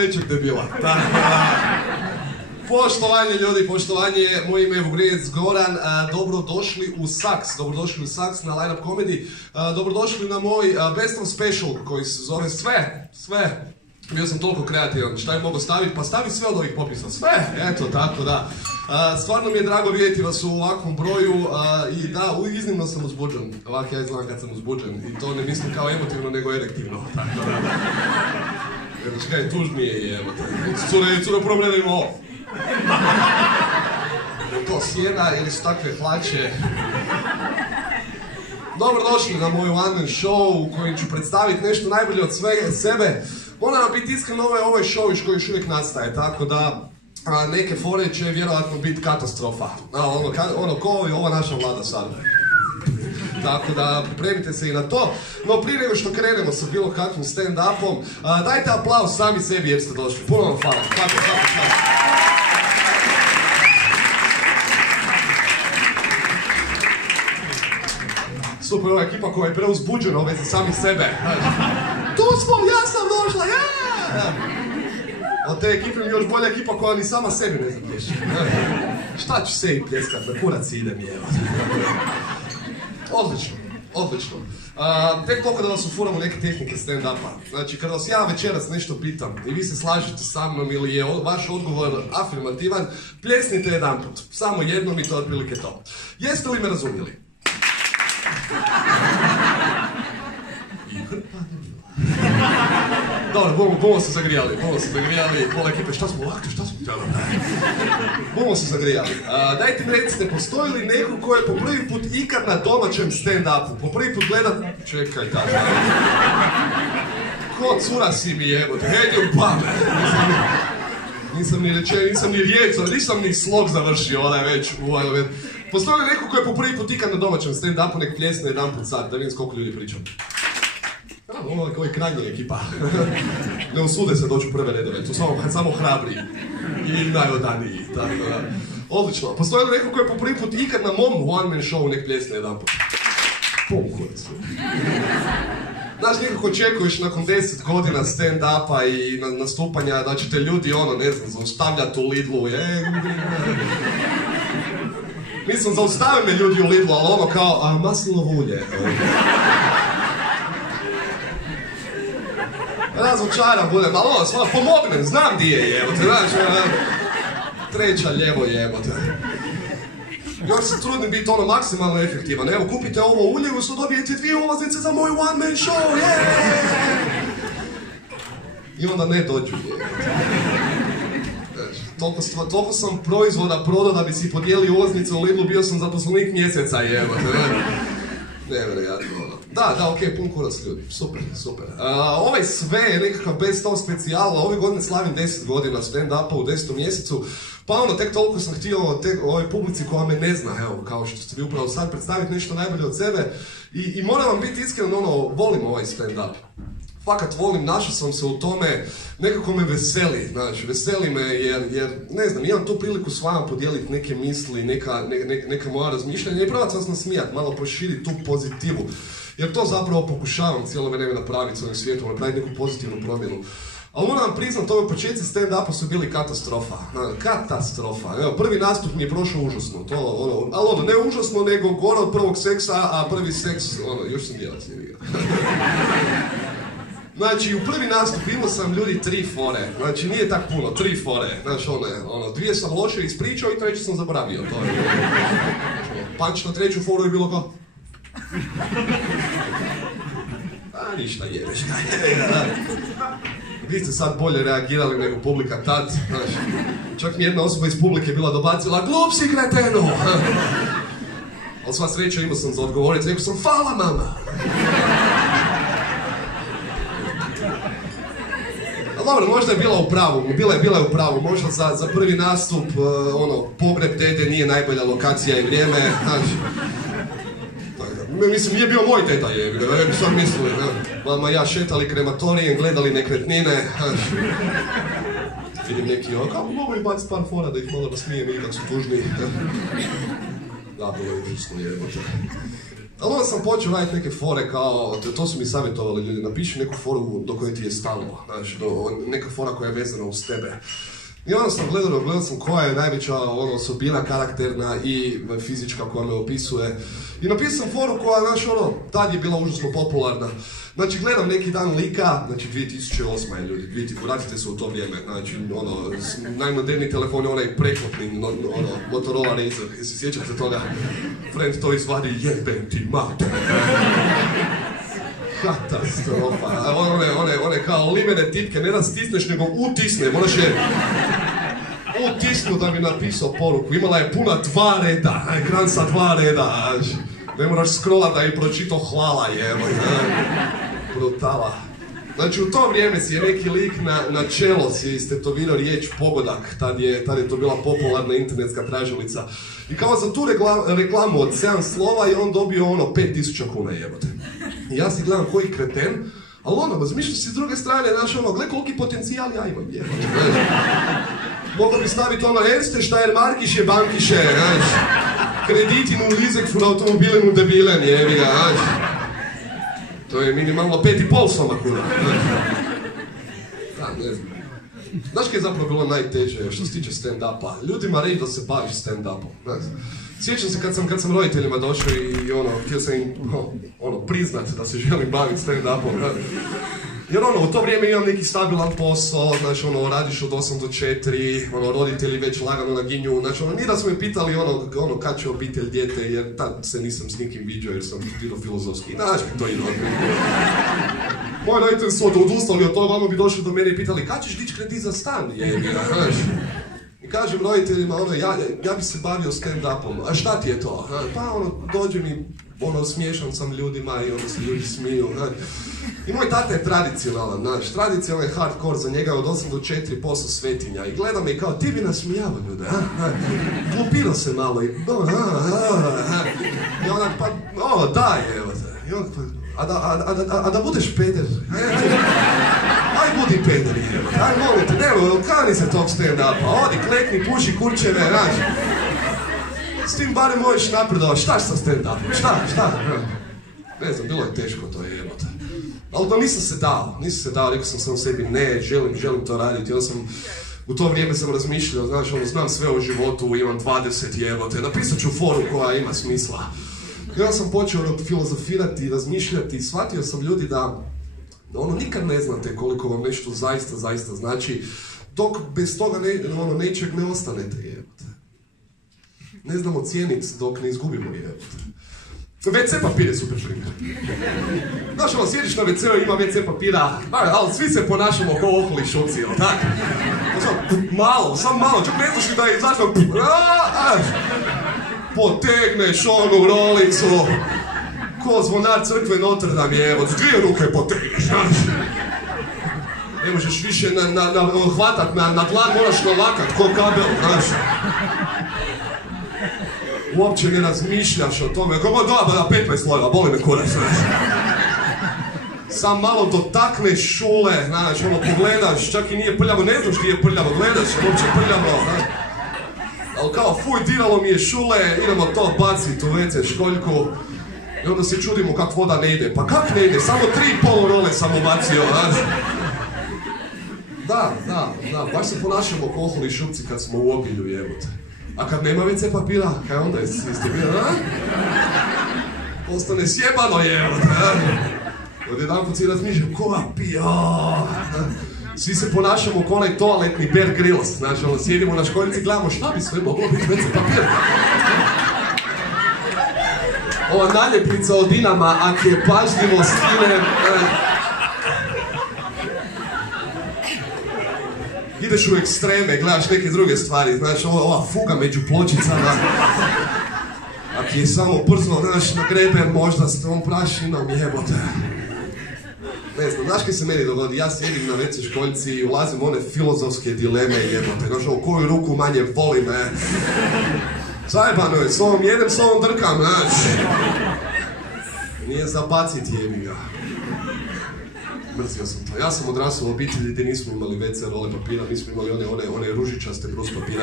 većeg debila. Poštovanje ljudi, poštovanje, moje ime je Vugrinec Goran, dobrodošli u Saks na Line Up Comedy, dobrodošli na moj Best of Special koji se zove sve. Bio sam toliko kreativan, šta je mogo staviti, pa stavi sve od ovih popisa, sve, eto tako da. Stvarno mi je drago vidjeti vas u ovakvom broju i da, iznimno sam uzbuđen, ovak ja izgledam kad sam uzbuđen i to ne mislim kao emotivno nego erektivno, tako da. Jer čekaj, tužnije je, cure problemimo ovo. To sjena ili su takve hlače. Dobrodošli na moj one man show u kojem ću predstaviti nešto najbolje od sebe. Moram vam biti iskren, ovo je ovaj show koji još uvijek nastaje, tako da neke fore će vjerojatno biti katastrofa. Ono ko je ova naša vlada sad. Tako da pripremite se i na to. No prije nego što krenemo sa bilo kakvim stand-upom, dajte aplauz sami sebi jer ste došli. Puno vam hvala. Super, ova ekipa koja je preuzbuđena u vezi samih sebe. Tu smo, ja sam došla, ja! Od te ekipe mi još bolja ekipa koja ni sama sebi ne znam pješi. Šta ću sebi pljeskat, na kurac idem je. Odlično. Tek toliko da vas ufuramo neke tehnike stand-upa. Znači, kada vas ja večeras nešto pitam i vi se slažete sa mnom ili je vaš odgovor afirmativan, pljesnite jedanput. Samo jednom i to je otprilike to. Jeste li me razumjeli? Dobro, bomo se zagrijali, pola ekipe, šta smo? Bomo se zagrijali. Dajte mi recite, postoji li neko ko je po prvi put ikad na domaćem stand-upu, po prvi put gledat... Čekaj, tako. Ko cura si mi jebote, hej u pamet. Nisam ni riječ, nisam ni slog završio, onaj već. Postoji li neko ko je po prvi put ikad na domaćem stand-upu, nek pljesne jedan put sad, da vidim koliko ljudi pričam. Ovo je krajnja ekipa. Ne usude se doći u prve redove, tu samo hrabri i najodaniji. Odlično. Postoji li neko ko je po prvi put ikad na mom one man show, nek pljesne jedan put. Kurac. Znaš, nekako očekuješ nakon 10 godina stand-upa i nastupanja da će te ljudi, zaustavljati u Lidlu. Mislim, zaustave me ljudi u Lidlu, ali kao, maslinovo ulje. Razočaran budem, ali pomognem, znam di je jebote, treća lijevo jebote. Još se trudim biti maksimalno efektivan, evo kupite ovo ulje i su dobijete 2 ulaznice za moj one man show, I onda ne dođu Toliko sam proizvoda prodao da bi si podijelio ulaznice u Lidlu, bio sam zaposlenik mjeseca jebote, nevjerojatno. Da, okej, pun kurac ljudi, super. Ovaj sve je nekakav best of specijal, ove godine slavim 10 godina stand-upa u 10. mjesecu, pa tek toliko sam htio ovoj publici koja me ne zna, evo, kao što ste vi upravo sad, predstaviti nešto najbolje od sebe i moram vam biti iskren, volim ovaj stand-up. Fakat volim, našao sam se u tome, nekako me veseli, veseli me jer ne znam, imam tu priliku s vama podijeliti neke misli, neka moja razmišljanja i provat vas nasmijat, malo proširiti tu pozitivu. Jer to zapravo pokušavam cijelo vrijeme napraviti s ovim svijetom, napraviti neku pozitivnu promjenu. Ali moram vam priznat, ove početci stand-upa su bili katastrofa. Evo, prvi nastup mi je prošao užasno, ali ne užasno, nego gore od prvog seksa, a prvi seks, još sam djelac nije vidio. Znači, u prvi nastup imao sam ljudi 3 fore, znači nije tak puno, 3 fore, znači 2 sam loše ispričao i 3 sam zaboravio, to je Panč na 3. foru je bilo kao... ništa jebeš, Vi ste sad bolje reagirali nego publika tad, znači, čak mi jedna osoba iz publike bila dobacila, glup si kreteno! Ali sva sreća imao sam za odgovoriti, rekao sam, hvala mama! Dobro, možda je bila u pravu, možda za prvi nastup, pogreb dede nije najbolja lokacija i vrijeme, znači... Mislim, nije bio moj teta jebi, ne bi sad mislili, Mama ja šetali krematorijem, gledali nekretnine, Vidim neki kao mogu li baciti par fora da ih malo nasmijem i kako su tužni. Da, bilo je užasno jebote. Ali onda sam počeo raditi neke fore kao, to su mi savjetovali ljudi, napiši neku foru do koje ti je stalo, znači, neka fora koja je vezana uz tebe. I onda sam gledao sam koja je najveća osobina karakterna i fizička koja me opisuje. I napisao sam foru koja, znači, tad je bila užasno popularna. Znači, gledam neki dan lika, znači 2008. je ljudi, vratite se u to vrijeme, znači, najmoderniji telefon je onaj preklopni, Motorola Razr, jesi sjećate toga? Friend to izvadi, jebem ti mater. Katastrofa, one kao limene tipke, ne da stisneš, nego utisne, moraš je utisnu da bi napisao poruku, imala je puna 2 reda, ekran sa 2 reda, ne moraš scrollat da i pročito hvala jeboj, brutala. Znači u to vrijeme si je neki lik na čelo si istetovirao riječ pogodak, tad je to bila popularna internetska tražilica. I kao za tu reklamu od 7 slova je on dobio 5000 kuna jebote. I ja si gledam koji kreten, ali razmišljaš si s druge strane, znaš gle koliki potencijal ja imam jebote. Mogu bi staviti Erste Steyer Markiše Bankiše, znaš. Krediti nu lizek fun automobile nu debilen, jebi ga, znaš. To je minimalno 5,5 soma kuna. Da, ne znam. Znaš kaj je zapravo bilo najteže što se tiče stand-upa? Ljudima reći da se baviš stand-upom. Sjećam se kad sam roditeljima došao i htio sam im priznat da se želim baviti stand-upom. Jer u to vrijeme imam neki stabilan posao, znači radiš od 8 do 4, roditelji već lagano naginju, znači nije da su me pitali kad će obitelj, dijete, jer tad se nisam s nikim viđao jer sam studirao filozofski, znaš mi to ide. Moji roditelji su odustali od toga, bi došli do mene i pitali kad ćeš dići kredit za stan, znaš. I kažem roditeljima, ja bi se bavio stand-upom, a šta ti je to? Pa dođe mi, smiješan sam ljudima i onda se ljudi smiju, I moj tata je tradicionalan, znaš, tradicionalan je hardcore, za njega je od 8 do 4% svetinja. I gleda me i kao, ti bi nasmijavao ljude, glupirao se malo i i onak pa, daj, evo te. I onak pa, a da budeš peder, aj budi peder, evo te, aj molim te, nemoj, kani se tog stand-upa, odi, klekni, puši kurčeve, znaš. S tim barem možeš napredovati, šta sa stand-upom, šta? Ne znam, bilo je teško to jebote. Ali to nisam se dao, rekao sam sam sebi, ne, želim to raditi, u to vrijeme sam razmišljao, znaš, znam sve o životu, imam 20 jebote, napisat ću foru koja ima smisla. I onda sam počeo filozofirati, razmišljati, shvatio sam ljudi da nikad ne znate koliko vam nešto zaista znači, dok bez toga nečeg ne ostanete jebote. Ne znamo cijeniti dok ne izgubimo jebote. WC papir je super primjer. Znaš, sjediš na WC-u, ima WC papira, ali svi se ponašamo kao oholi šupci, jel' tak? Samo malo, čak ne znaš da je izašao, potegneš onu rolicu, ko zvonar crkve Notre Dame je, od 2 ruke potegneš, znaš. Ne možeš više hvatat na dlan, moraš nalakat, ko kabel, znaš. Uopće ne razmišljaš o tome, kako da 15 slojeva, boli me kurac, znaš. Sam malo dotakneš šule, znaš, pogledaš, čak i nije prljavo, ne znaš gdje je prljavo, gledaš, uopće prljavo, znaš. Ali kao, fuj, diralo mi je šule, idemo to bacit u WC školjku. I onda se čudimo kak voda ne ide, pa kak ne ide, samo 3,5 role sam ubacio, znaš. Da, baš se ponašamo ko oholi šupci kad smo u obilju, jebote. A kad nema WC papira, kaj onda jeste bio, a? Ostane sjebano jebote, a? Odjedanput si razmišljam, ko pija? Svi se ponašamo ko onaj toaletni Bear Grylls, znači sjedimo na školjci i gledamo šta bi sve moglo biti WC papir. Ova naljepnica od Dinama, ak je pažljivo skine... Ideš u ekstreme, gledaš neke druge stvari, znaš, ova fuga među pločicama. Ako je samo brzo, znaš, na greber možda s tom prašinom, jebote. Ne znam, znaš kaj se meni dogodi, ja sjedim na WC školjci i ulazim u one filozofske dileme, jebote, znaš, u koju ruku manje voli me. Zajebano je, s ovom jedem, s ovom drkam, znaš. Nije za bacit, jebi ga. Mrzio sam to. Ja sam odrasao u obitelji gdje nismo imali WC role papira, mi smo imali one ružičaste brus papire.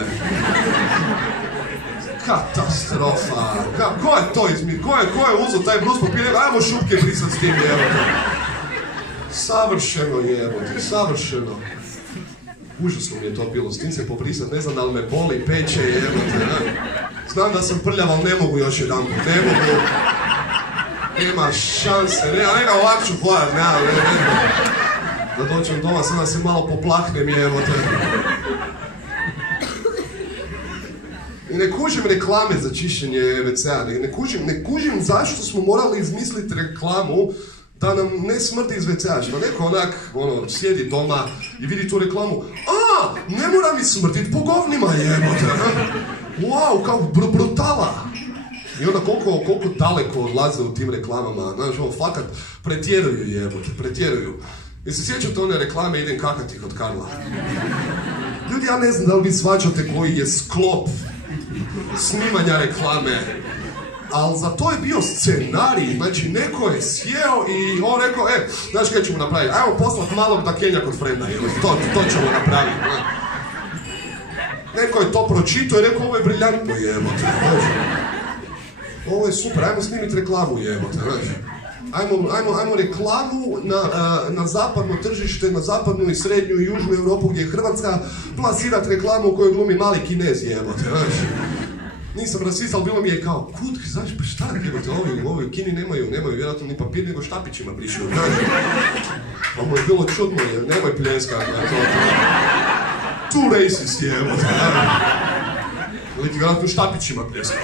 Katastrofa! Ko je to izmislio? Ko je uzeo taj brus papir? Ajmo šupke brisat s tim, jebote. Savršeno jebote, savršeno. Užasno mi je to bilo, s tim se pobrisat, ne znam da li me boli, peče, jebote. Znam da sam prljav, ali ne mogu još jedan put, ne mogu. Nema šanse, nema ovak ću hojat, ne. Da dođem doma, sam da se malo poplahnem, jebote. I ne kužim reklame za čišćenje WC-a, ne kužim zašto smo morali izmisliti reklamu da nam ne smrdi iz WC-a, što neko onak, sjedi doma i vidi tu reklamu, ne mora mi smrdit po govnima, jebote, wow, kao brutala. I onda koliko daleko odlaze u tim reklamama, znaš, fakat pretjeruju jebote, pretjeruju. I se sjećate one reklame, idem kakati kod Karla. Ljudi, ja ne znam da li vi svađate koji je sklop snimanja reklame, ali za to je bio scenarij, znači neko je sjeo i on rekao, znaš kaj ćemo napraviti, ajmo poslat malog da kenja kod frenda, to ćemo napraviti. Neko je to pročitao i rekao, ovo je briljantno jebote, ovo je super, ajmo snimiti reklamu jebote, ajmo reklamu na zapadno tržište, na zapadnu i srednju i južnu Europu gdje je Hrvatska, plasirat reklamu u kojoj glumi mali Kinez jebote, Nisam rasist, ali bilo mi je kao, znaš, pa šta jebote, ovi u Kini nemaju vjerojatno ni papir, nego štapićima brišu, pa mu je bilo čudno, jer nemoj pljeskat, too racist jebote, ili ti vjerojatno štapićima pljeskat.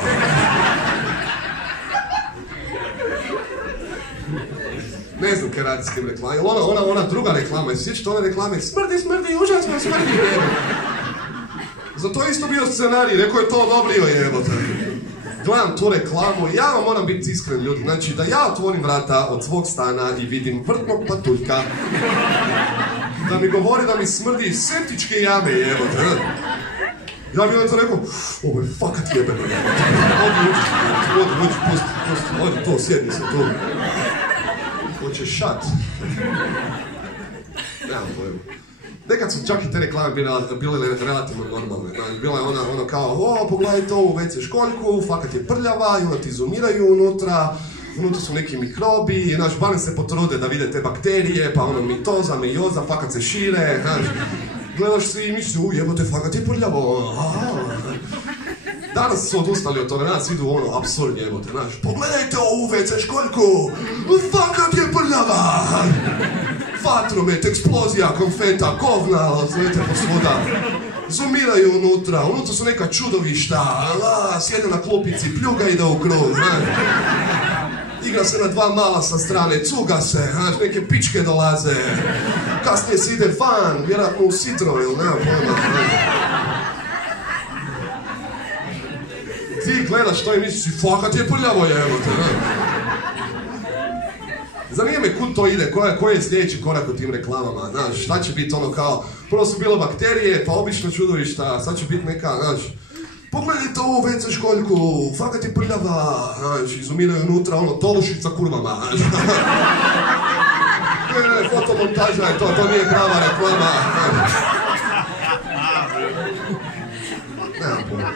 Ne znam kaj radi s tim reklamama, ona druga reklama, sjećate one reklame, smrdi, užasno smrdi, jebote. Za to je isto bio scenarij, rekao je to odobrio jebote. Gledam tu reklamu i ja vam moram biti iskren ljudi, znači da ja otvorim vrata od svog stana i vidim vrtnog patuljka, da mi govori da mi smrdi iz septičke jame jebote. Ja bih onda rekao, ovo je fakat jebeno jebote. Odi to, sjedni se tu. Hoće šat. Nemam pojma. Nekad su čak i te reklame bile relativno normalne. Bila je ona kao, pogledajte ovu WC školjku, fakat je prljava i ona ti zoomiraju unutra su neki mikrobi i barem se potrude da vide te bakterije, pa mitoza, mejoza, fakat se šire, gledaš si i misliš, jebote, fakat je prljavo, Danas su odustali od toga, danas idu apsurd jebote, pogledajte ovu WC školjku, fakat je prljava! Vatromet, eksplozija, konfeta, govna, znate posvuda. Zoomiraju unutra su neka čudovišta, sjede na klupici, pljuga ide u krug, igra se na dva mala sa strane, cuga se, neke pičke dolaze, kasnije se ide van, vjerojatno u sidro ili nema pojma. Ti gledaš to i misliš, fakat je prljavo jebote, Zanima me kud to ide, koji je sljedeći korak u tim reklamama, šta će biti kao, prvo su bilo bakterije, pa obično čudovišta, sad će biti neka, pogledajte ovu WC školjku, fakat je prljava, izumiraju unutra, tolušica kurvama, ne, fotomontaža je to nije prava reklama, Nemam pojma.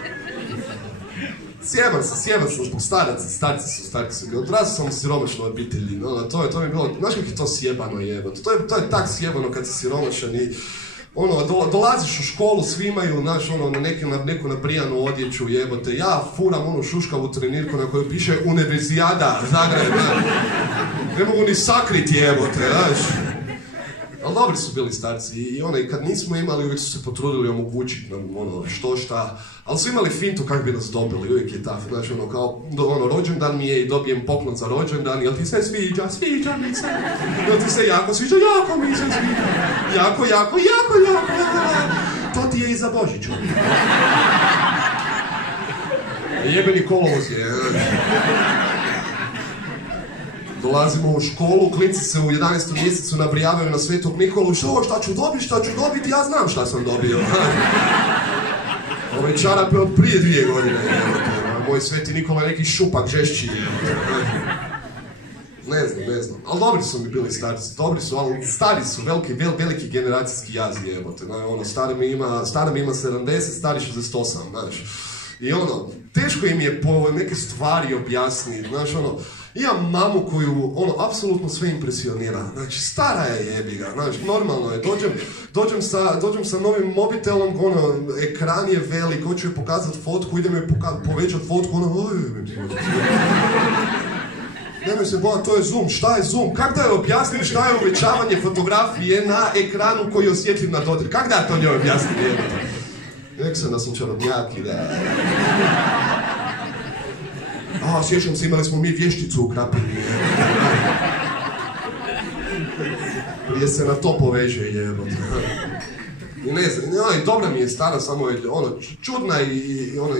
Sjeban sam zbog starci su. Odrasao sam u siromašnoj obitelji, to mi je bilo, znaš kako je to sjebano jebote, to je tak sjebano kad si siromašan i dolaziš u školu, svi imaju, na neku nabrijanu odjeću jebote, ja furam šuškavu trenirku na kojoj piše Univerzijada, Zagreb, ne mogu ni sakriti jebote, Ali dobri su bili starci i kad nismo imali, uvijek su se potrudili omogućiti nam što šta, ali su imali fintu kako bi nas dobili, uvijek je ta, kao, rođendan mi je i dobijem poklon za rođendan, jel ti se sviđa mi se, jel ti se jako sviđa, jako mi se sviđa, jako, to ti je i za Božić. Jebeni kolovoz je. Dolazimo u školu, klinci se u 11. mjesecu nabrijavaju na Svetog Nikolu, šta ću dobiti, ja znam šta sam dobio. Ove čarape od prije 2 godine, moj Sveti Nikola je neki šupak žešći. Ne znam. Ali dobri su mi bili starci, dobri su, ali stari su, veliki generacijski jaz jebote. Ono, stari mi ima 70, stari 68, znaš. I ono, teško im je po neke stvari objasniti, znaš, ono, imam mamu koju, ono, apsolutno sve impresionira, znači, stara je jebiga, znaš, normalno je, dođem sa novim mobitelom, ono, ekran je velik, hoću joj pokazati fotku, idem joj povećati fotku, ono, nemoj se bojati, to je zoom, šta je zoom, kak da joj objasnim šta je uvećavanje fotografije na ekranu koji je osjetljiv na dodir, kak da to njoj objasnim, jebate? Rekao sam da sam čarobnjak i da... sjećam se, imali smo mi vješticu u Krapini, gdje se na to poveže, jebote. I ne znam, i dobra mi je stara, samo je, ono, čudna i ono,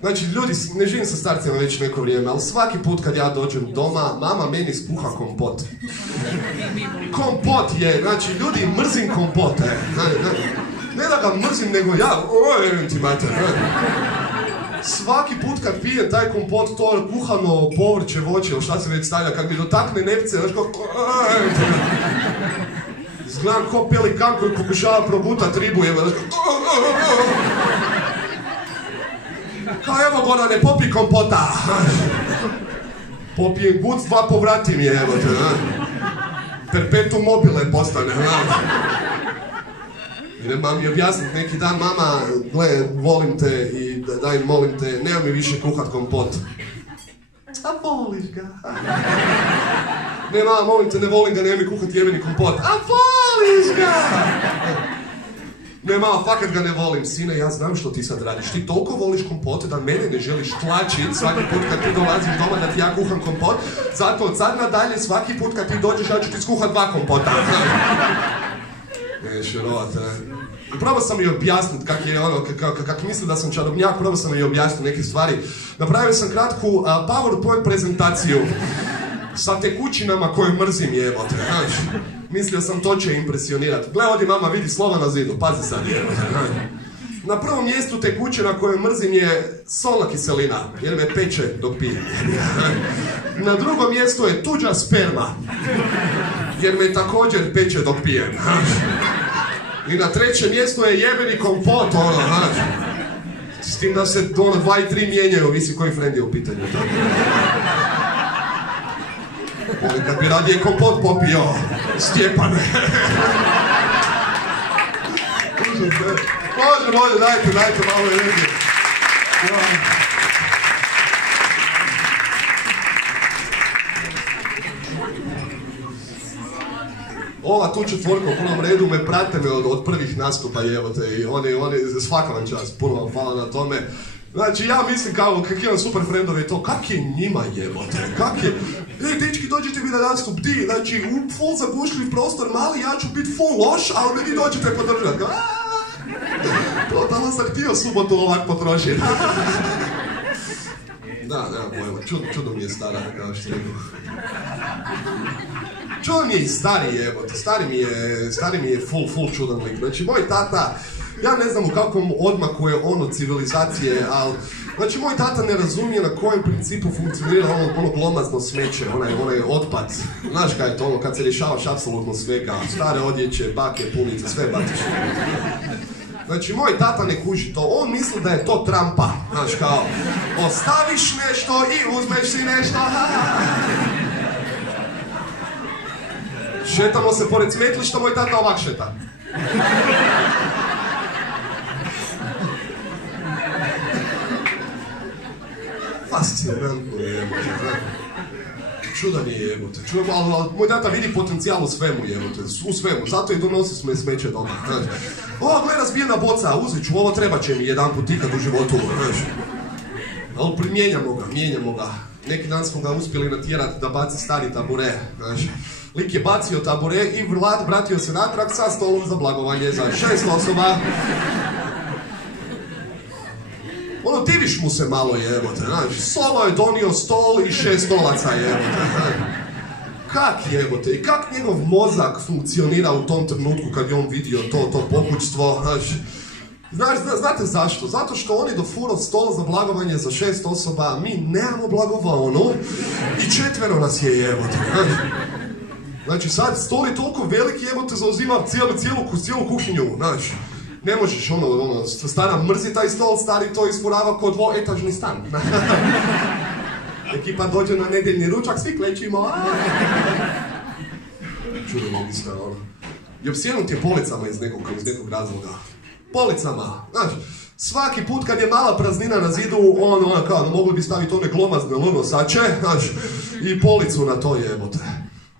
znači, ljudi, ne živim sa starcima već neko vrijeme, ali svaki put kad ja dođem doma, mama meni skuha kompot. Kompot je, znači, ljudi, mrzim kompot, ne da ga mrzim, nego ja, ti mater, svaki put kad pijem taj kompot, to kuhano povrće, voće, šta se već stavlja, kad mi dotakne nepce, znaš kako... Izgledam ko pelikan koji pokušava probutat ribu, evo, znaš kao, evo Gona, ne popi kompota! Popijem guc, dva povratim je, evo te, perpetuum mobile postane, idem mami objasniti neki dan, mama, gle, volim te i daj, molim te, nema mi više kuhat kompot. A voliš ga? Ne, mama, molim te, ne volim ga, nema mi kuhat jebeni kompot. A voliš ga? Ne, mama, fakat ga ne volim. Sine, ja znam što ti sad radiš. Ti toliko voliš kompote da mene ne želiš tlačit svaki put kad ti dolaziš doma da ti ja kuham kompot. Zato od sad nadalje svaki put kad ti dođeš ja ću ti skuhat 2 kompota. Šerovate. Probao sam i objasniti kak je ono, kak misli da sam čarobnjak, probao sam i objasniti neke stvari. Napravio sam kratku PowerPoint prezentaciju sa tekućinama koje mrzim, jebote, znaš. Mislio sam to će impresionirati. Gle, odi mama, vidi slova na zidu, pazi sad, jebote, znaš. Na prvom mjestu tekućina koju mrzim je solna kiselina, jer me peče dok pijem. Na drugom mjestu je tuđa sperma, jer me također peče dok pijem. I na trećem mjestu je jebeni kompot, ono, znaš. S tim da se ono 2 i 3 mijenjaju, ovisi koji friend je u pitanju. Kad bi radije kompot popio, Stjepan. Može, dajte malo energije. Ova tu četvorka u punom redu me prate me od prvih nastupa, jebote, i oni, svaka vam čast, puno vam hvala na tome. Znači, ja mislim kao, kak imam super friendove i to, kak je njima jebote, kak je... dečki, dođete mi na nastup, di, znači, u full zagušljiv prostor, mali, ja ću biti full loš, ali me vi dođete podržati. Totalno sam htio subotu ovak potrošiti. Da, nema pojma, čudno mi je stara, kao što rekao. Čudan mi je i stari jebote, stari mi je full čudan lik. Znači, moj tata, ja ne znam u kakvom odmaku je on od civilizacije, ali... Znači, moj tata ne razumije na kojem principu funkcionira ono glomazno smeće, onaj otpad. Znaš kaj je to ono, kad se rješavaš apsolutno svega, stare odjeće, bake, punice, sve baciš. Znači, moj tata ne kuži to, on misli da je to trampa. Znaš, kao, ostaviš nešto i uzmeš si nešto, Šetamo se pored smetlišta, moj tata ovak šeta. Fascinantno je jebote. Čudan je jebote. Ali moj tata vidi potencijal u svemu jebote. U svemu. Zato i donosi smeće doma. O, gle, razbijena boca, uzet ću, ovo treba će mi jedan put ikad u životu. Ali mijenjamo ga. Neki dan smo ga uspjeli natjerati da baci stari tabure. Lik je bacio tabure i vratio se natrag sa stolom za blagovanje za 6 osoba. Ono, diviš mu se malo jebote, znaš, Solo je donio stol i 6 stolaca jebote. Kak jebote, i kak njegov mozak funkcionira u tom trenutku kad je on vidio to pokućstvo, znaš. Znate zašto? Zato što oni dofuro stol za blagovanje za 6 osoba, mi nemamo blagovanu i 4 nas je jebote. Znači sad stol je toliko veliki jebote zauzima cijelu kuhinju, znaš. Ne možeš stara mrzi taj stol, stari to isporava kao dvoetažni stan. Ekipa dođe na nedeljni ručak, svi klečimo. Čudno mi sve ono. I opsjenut je policama iz nekog razloga. Policama, znaš, svaki put kad je mala praznina na zidu, kao, mogli bi staviti one glomazne nosače, znaš, i policu na to jebote.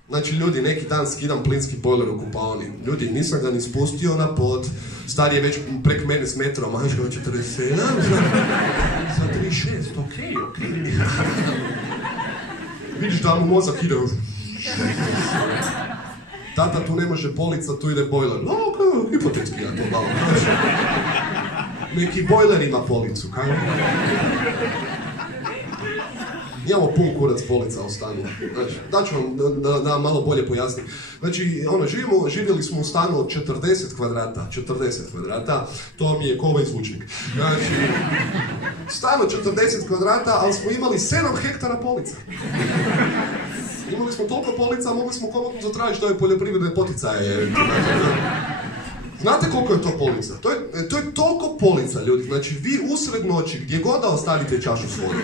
Znači, ljudi, neki dan skidam plinski bojler u kupaoni. Ljudi, nisam ga ni spustio na pod, stari je već prek mene s metrom, ajš ga 47, za 36, okej. Vidiš da mu mozak ide už. Tata, tu ne može polica, tu ide bojler. No, hipotetski ja to malo. Neki bojler ima policu, kaj? Imamo pun kurac polica u stanu. Znači, daću vam da malo bolje pojasnim. Znači, živjeli smo u stanu od 40 kvadrata, to mi je ko ovaj zvučnik. Znači, stan od 40 kvadrata, ali smo imali 7 hektara polica. Imali smo toliko polica, mogli smo komotno zatražiti što je poljoprivredne poticaje. Znate koliko je to polica? To je toliko polica, ljudi. Znači, vi usred noći, gdje god da ostavite čašu svoju.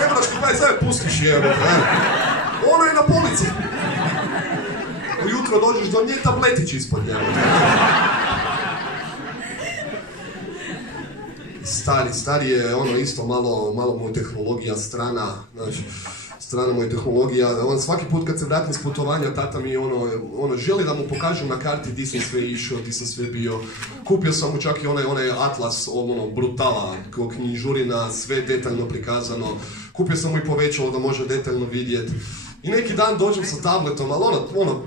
Ne moraš kupaj, sad je pustiš jebo. Ono je na polici. Ujutro dođeš do nje, tabletić ispod njega. Stari je isto malo mu je tehnologija strana, znači, strana mu je tehnologija. Svaki put kad se vratim s putovanja, tata mi želi da mu pokažem na karti di sam sve išao, di sam sve bio. Kupio sam mu čak i onaj atlas, brutala, knjižurina, sve detaljno prikazano. Kupio sam mu i povećalo da može detaljno vidjeti. I neki dan dođem sa tabletom, ali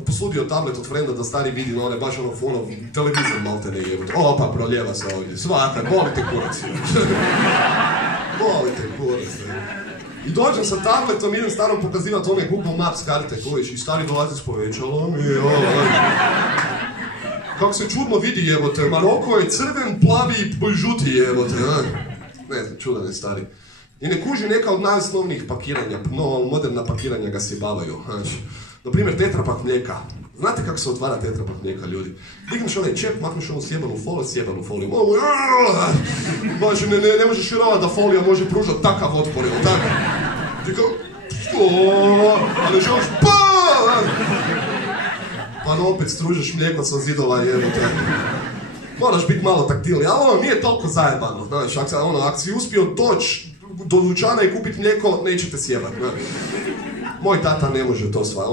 posudio tablet od frenda da stari vidi, baš televizor malte ne jebate. Opa, proljeva se ovdje, svaka, volite kurac. Volite kurac. I dođem sa tabletom, idem starom pokazivati one Google Maps karte kojiš i stari dolazi s povećalom i kako se čudno vidi jebote, Maroko je crven, plavi i žuti jebote, ne znam, čudan je stari. I ne kuži neka od najosnovnijih pakiranja, moderna pakiranja ga sjebavaju, znači. Naprimjer, tetrapak mlijeka. Znate kako se otvara tetrapak mlijeka, ljudi? Digneš onaj čep, makneš onu sjebanu foliju. Baš ne možeš vjerovati da folija može pružati takav otpor, ili tako? Ti kao, ali želiš, pa opet stružeš mlijeko sa zidova, jebote. Moraš biti malo taktilni, ali nije toliko zajebano, znaš, ako si uspio doći do dućana i kupiti mlijeko, nećete sjebati, Moj tata ne može to sva,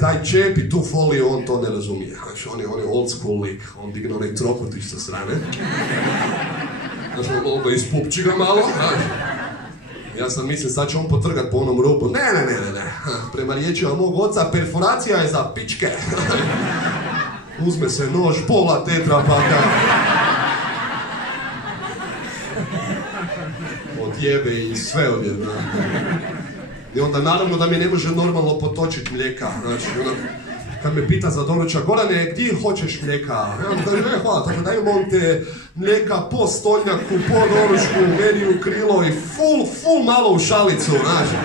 taj čep i tu foliju, on to ne razumije. Znači, on je old school lik, on digne onaj trokutić sa strane. Znači, on ispupči ga malo, ja sam mislim, sad će on potrgat po onom rupu. Ne. Prema riječima mog oca, perforacija je za pičke. Uzme se nož, pola tetrapaka. Odjebe i sve odjebe. I onda naravno da mi ne može normalno potočiti mlijeka. Znači, kad me pita za doručak, Gorane, gdje hoćeš mlijeka? Ja mu kažem, hvala, tako daj monte mlijeka po stolnjaku, po doručku, meni u krilo i full malo u šalicu, znači.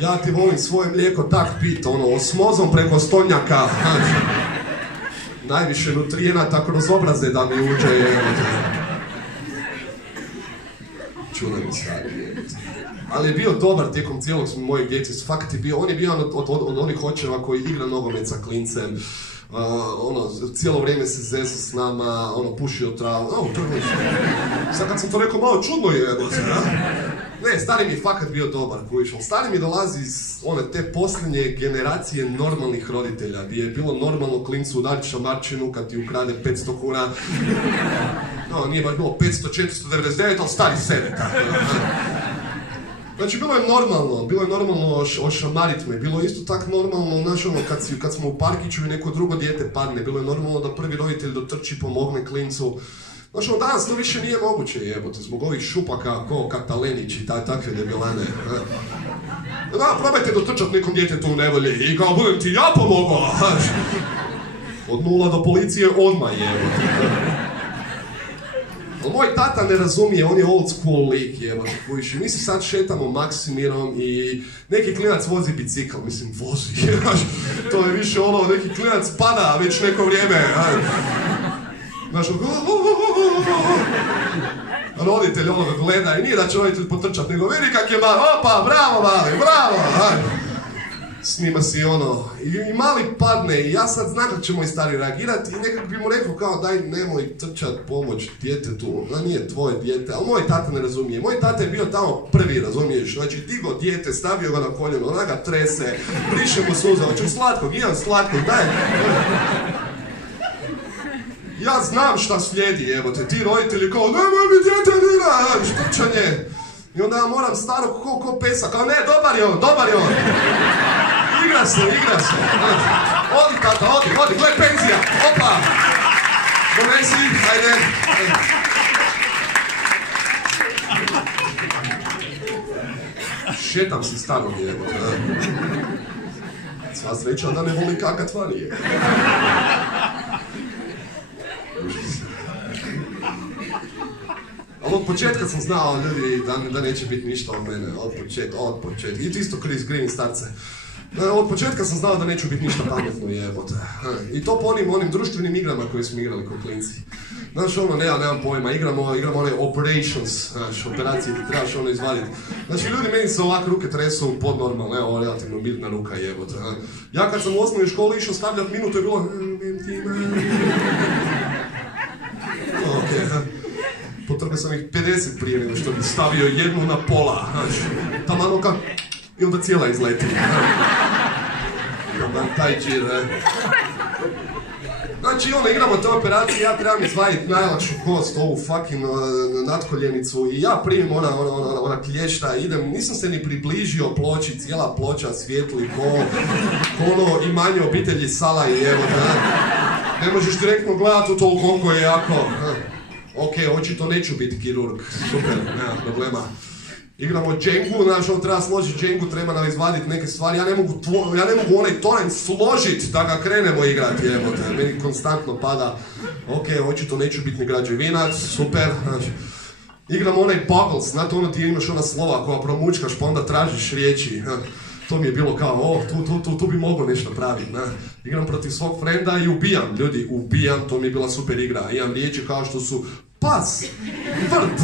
Ja ti volim svoje mlijeko tak pit, osmozom preko stolnjaka, znači. Najviše nutrijenata kroz obraze da mi uđe, čudan mi stari, ali je bio dobar tijekom cijelog mojeg djeci, fakat je bio, on je bio od onih očeva koji igra nogomet sa klincem, cijelo vrijeme se zezo s nama, pušio travu, sad kad sam to rekao, malo čudno je, ne, stari mi je fakat bio dobar, stari mi dolazi iz te posljednje generacije normalnih roditelja, gdje je bilo normalno klincu udariti šamarčinu kad ti ukrade 500 kuna, nije baš bilo 500, 499, ali stari sebe, tako Znači, bilo je normalno ošamarit me, bilo je isto tako normalno, znaš, kad smo u parkiću i neko drugo dijete padne, bilo je normalno da prvi roditelj dotrči, pomogne klincu. Znaš, danas to više nije moguće, jebote, zbog ovih šupaka, ko Katalenić i takve debilane. Probajte dotrčati nekom djetetu u nevolji i kao budem ti ja pomogao, znaš. Od 0 do policije odmah jebote. Ali moj tata ne razumije, on je old school lik jebote, kužiš. Mi se sad šetamo Maksimirom i neki klinac vozi bicikl, mislim vozi, to je više ono, neki klinac pada već neko vrijeme. Znaš, roditelj onoga gleda i nije da će roditelj potrčat, nego vidi kak je mali, opa, bravo mali, bravo, snima si ono, i mali padne i ja sad znam kako će moj stari reagirati i nekako bi mu rekao kao daj nemoj trčat pomoć djetetu, da nije tvoje dijete, ali moj tata ne razumije, moj tata je bio tamo prvi, razumiješ, znači digo dijete, stavio ga na koljeno, ona ga trese, briše mu suza, hoću slatkog, imam slatkog, daj. Ja znam šta slijedi, evo te, ti roditelji kao nemoj mi dijete dira, štrčanje. I onda ja moram starog ko pesa, kao ne, dobar je on. Igra se. Odi tata, odi, gle penzija, opa. Donesi, ajde. Šetam si starog, evo. Sva sreća da ne voli kakat vani. Ali od početka sam znao, ljudi, da neće biti ništa od mene, od početka. I to isto Chris Green, starce. Od početka sam znao da neću biti ništa pametno, jebote. I to po onim društvenim igrama koje smo igrali kao klinci. Znaš, ono, nemam pojma, igramo one operations, znaš, operacije ti trebaš ono izvaditi. Znači, ljudi, meni se ovak ruke tresu podnormalno, evo, ovo relativno bitna ruka, jebote. Ja kad sam u osnovnoj školi išao stavljati minutu, je bilo... Potrpio sam ih 50 prije nego što bi stavio jednu na pola, znaš, tamano kao, i onda cijela izleti. Taj džir, Znači, igramo te operacije, ja trebam izvaditi najlakšu kost, ovu fucking natkoljenicu i ja primim ona klješta, idem, nisam se ni približio ploči, cijela ploča svijetli ko ono imanje obitelji Salaj, evo, ne možeš direktno gledati u to koliko je jako. Ok, očito neću biti kirurg, super, nema problema. Igramo džengu, znaš, on treba složiti džengu, treba nam izvaditi neke stvari, ja ne mogu onaj toranj složiti da ga krenemo igrati, evo te, meni konstantno pada. Ok, očito neću biti ni građevinac, super, znaš. Igramo onaj Buggles, znate ono ti imaš ona slova koja promučkaš pa onda tražiš riječi. To mi je bilo kao, tu bi mogao nešto praviti, ne? Igram protiv svog frenda i ubijam, ljudi, ubijam, to mi je bila super igra. Imam riječi kao što su pas, vrt,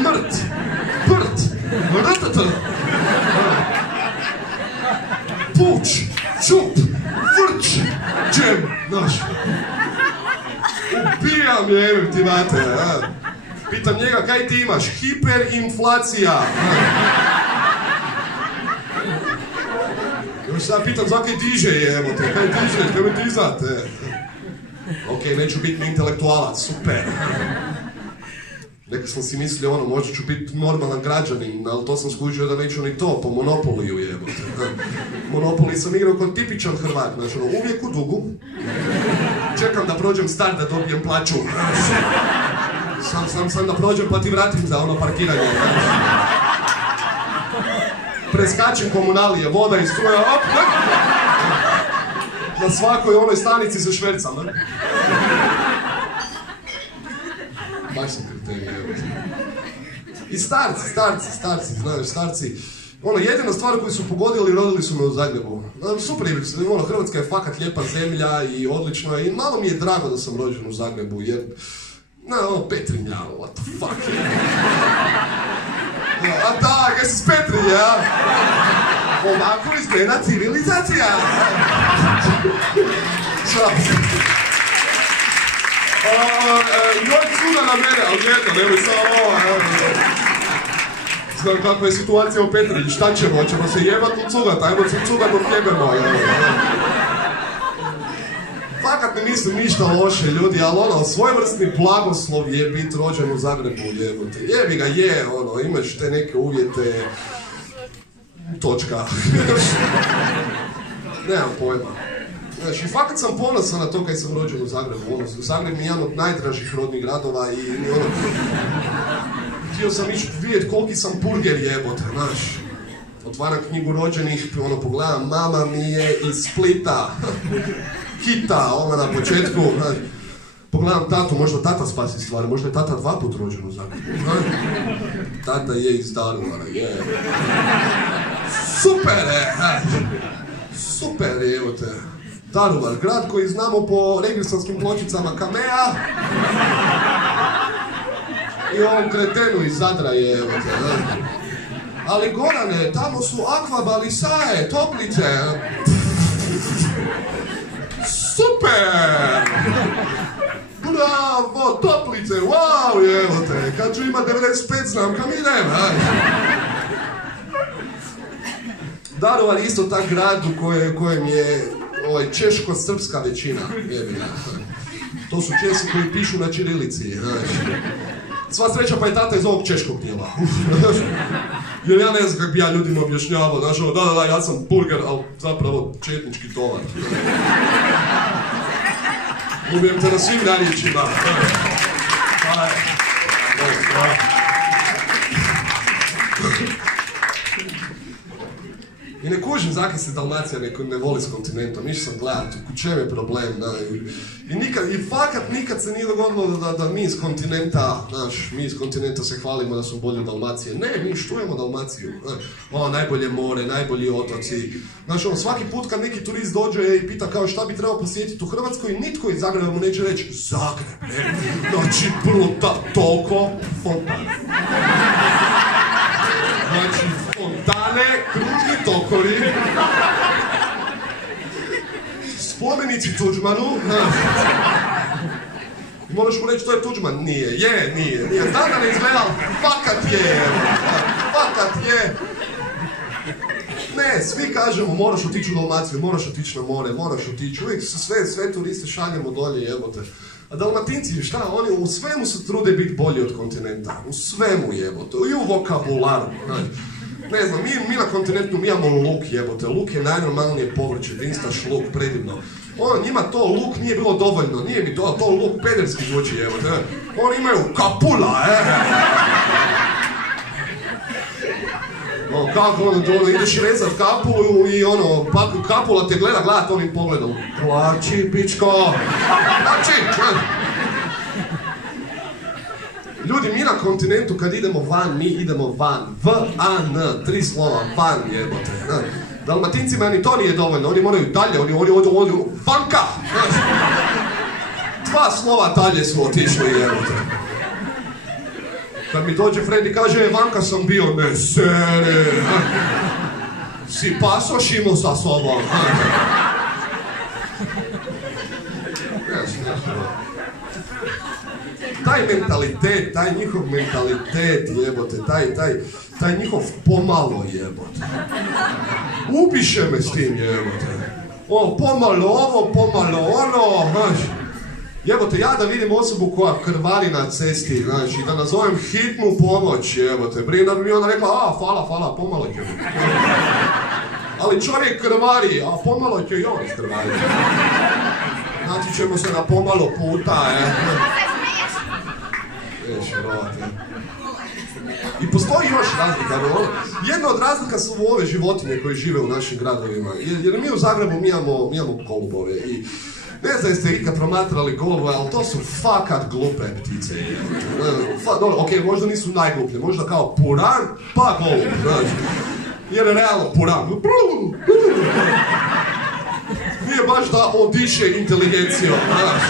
mrt, prt, rtt, puč, čup, vrč, džem, znaš. Ubijam je, ti mate, Pitam njega, kaj ti imaš? Hiperinflacija. Još sad pitam, zakaj diže jebote, kaj diže, kaj me dizate? Ok, neću biti ni intelektualac, super. Nekad sam si mislio možda ću biti normalan građanin, ali to sam skužio da neću ni to, po Monopoliju jebote. Monopoly sam igrao kod tipičan Hrvat, znači uvijek u dugu. Čekam da prođem star da dobijem plaću. Sam da prođem pa ti vratim za parkiranje. Preskačem komunalije, voda i struja, op, na svakoj onoj stanici se švercam, ne? Baš sam kriterij, evo. I starci, znaš, starci. Jedina stvar koju su pogodili, rodili su me u Zagrebu. Super, Hrvatska je fakat lijepa zemlja i odlično je. I malo mi je drago da sam rođen u Zagrebu, jer... Petrinja, what the fuck, A da, kaj si s Petrinja? Ovako izgleda civilizacija. Njoj cuga na mene, ali jedno, nemoj samo znam kakva je situacija u Petrinji, šta ćemo se jebat u cugat, ajmo se cugat dok jebemo, Fakat ne mislim ništa loše, ljudi, ali svojevrsni blagoslov je biti rođen u Zagrebu, jebote. Jebi ga, imaš te neke uvjete, točka. Nemam pojma. Znači, fakat sam ponosan na to kad sam rođen u Zagrebu, Zagreb mi je jedan od najdražih rodnih gradova i htio sam ići vidjeti koliki sam burger jebote, znaš. Otvaram knjigu rođenih, pogledam, mama mi je iz Splita. skita, ono na početku. Pogledam tatu, možda tata spasi stvari, možda je tata 2 put rođen u Zagrebu. Tata je iz Daruvara, je. Super je! Super je, evo te. Daruvar, grad koji znamo po registarskim pločicama Kamea. I ovom kretenu iz Zadra je, evo te. Ali Gorane, tamo su akvabalisaje, toplice. Super! Bravo, toplice, wow, evo te. Kad ću imat 95 znam kam idem, Daruvar isto tak grad u kojem je češko-srpska većina. To su Česi koji pišu na ćirilici. Sva sreća pa je tata iz ovog češkog dijela. Jer ja ne znam kako bi ja ljudima objašnjavao. Znaš, da, ja sam burger, ali zapravo četnički tovar. Ubijem te na svim narječima. I ne kužim zakaj se Dalmacija ne voli s kontinentom, išao sam gledat, u čem je problem, I fakat nikad se nije dogodilo da mi iz kontinenta, se hvalimo da smo bolji od Dalmacije. Ne, mi štujemo Dalmaciju. Najbolje more, najbolji otoci. Svaki put kad neki turist dođe i pita kao šta bi trebao posjetiti u Hrvatskoj, nitko iz Zagreba mu neće reći Zagreb, znači toliko fontane. Znači, fontane, kružni tokovi, spomenici Tuđmanu, i moraš mu reći to je Tuđman, nije, tada ne izgleda, fakat je. Ne, svi kažemo moraš otići u Dalmaciju, moraš otići na more, moraš otići, uvijek sve turiste šaljemo dolje, jebote. A Dalmatinci, šta, oni u svemu se trude biti bolji od kontinenta, u svemu jebote, i u vokabularu, ne znam, mi na kontinentu mi imamo luk jebote, luk je najnormalnije povrće, vinstaš luk, predivno. Njima to luk nije bilo dovoljno, nije mi to luk pederski zvuči jebote, oni imaju kapula, kako ideš rezat kapulu i kapula te gleda ovim pogledom. Plači, pičko! Plači! Ljudi, mi na kontinentu kad idemo van, mi idemo van. V-A-N, 3 slova, van jebote. Dalmatincima ni to nije dovoljno, oni moraju dalje, oni vanka! 2 slova dalje su otišli jebote. Kad mi dođe Fred i kaže, vanka sam bio, ne sere, si pasoš imao sa sobom. Taj njihov mentalitet jebote, taj njihov pomalo jebote. Ubiše me s tim jebote. Pomalo ovo, pomalo ono, znaš. Jebote, ja da vidim osobu koja krvari na cesti, znači, da nazovem hitnu pomoć, jebote, da bi mi onda rekla, hvala, pomalo će. Ali čovjek krvari, a pomalo će i on krvari. Znači ćemo se na pomalo puta, I postoji još razlika, jedna od razlika su ove životinje koje žive u našim gradovima, jer mi u Zagrebu mi imamo golubove i ne znam jeste ikad promatrali golubove, ali to su fakat glupe ptice. Ok, možda nisu najgluplje, možda kao puran, pa golub, znaš. Jer je realno puran. Nije baš da odiše inteligencijom, znaš.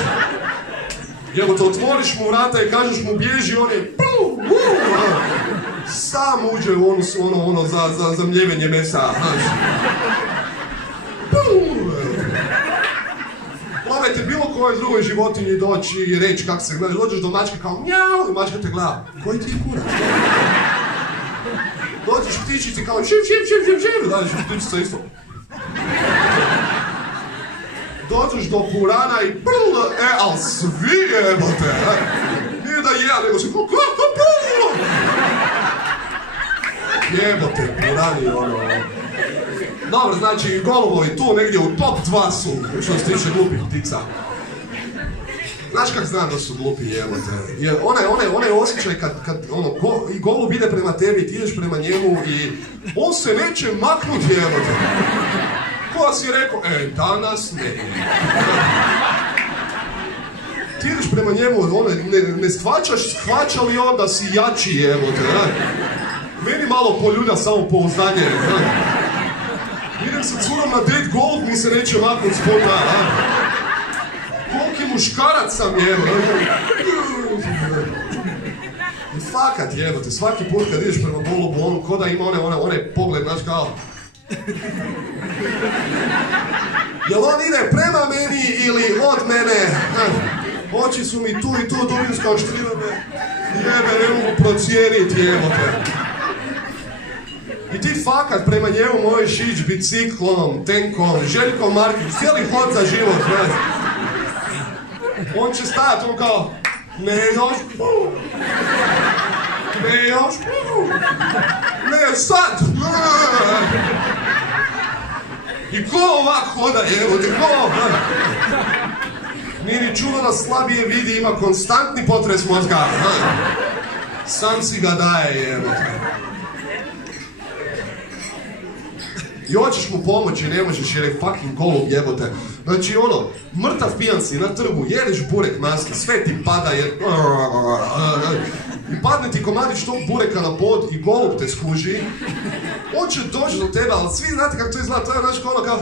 Evo te otvoriš mu vrata i kažeš mu bježi, on je sam uđe u ono za mljevenje mesa, znaš. Probajte bilo kojoj drugoj životinji doći i reći kako se gledaš, dođeš do mačke kao mjau i mačka te gleda, koji ti je kurac? Dođeš ptičici kao živ, znaš, ptičica isto. Dođeš do purana i ali svi jebote, nije da ja, nego si jebote, purani ono. Dobro, znači golubovi tu negdje u top 2 su, što se tiče glupih ptica. Znaš kak znam da su glupi jebote, jer onaj osjećaj kad i golub ide prema tebi, ti ideš prema njemu i on se neće maknuti jebote. Ko si rekao? Danas ne. Ti ideš prema njemu, ne shvaća li on da si jači, evo te, Meni malo poljulja samo pouzdanje, Idem sa curom na date, golf mi se neće maknut s puta, Koliki muškarac sam, evo, I fakat, evo te, svaki put kad ideš prema golubu, on ko da ima onaj pogled, znaš kao... Jel on ide prema meni ili od mene? Oči su mi tu i tu, dubinska oštrina me. Jebe, ne mogu procijeniti, evo te. I ti fakat prema njemu možeš ići biciklom, tenkom, Željkom Markić, cijeli hod za život, znaš. On će stajati, on kao... Ne još, ne još, ne sad. I ko ovak hoda, evo te, ko ovak? Nije ni čudo da slabije vidi, ima konstantni potres mozga. Sam si ga daje, evo te. I hoćeš mu pomoći, ne možeš jer je fucking golub, jebote. Znači mrtav pijan si na trgu, jedeš burek maske, sve ti pada jer... I padne ti komadić tog bureka na pod i golub te skuži. On će doći do tebe, ali svi znate kako to izgleda, to je znaš kao...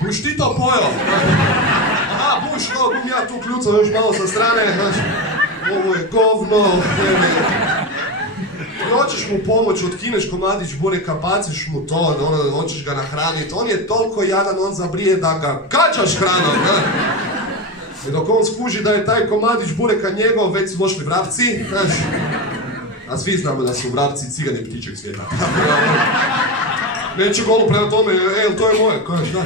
Buš ti to pojao? Buš, bum ja tu kljucao još malo sa strane, znači, ovo je govno, I hoćeš mu pomoći, otkineš komadić bureka, baciš mu to, hoćeš ga nahraniti, on je toliko jadan, on zabrije da ga kačaš hranom, I dok on skuži da je taj komadić bureka njegov, već su došli vrapci, znači, a svi znamo da su vrapci cigani ptičeg svijeta. Neće golu prema tome, to je moje, kažeš, daj,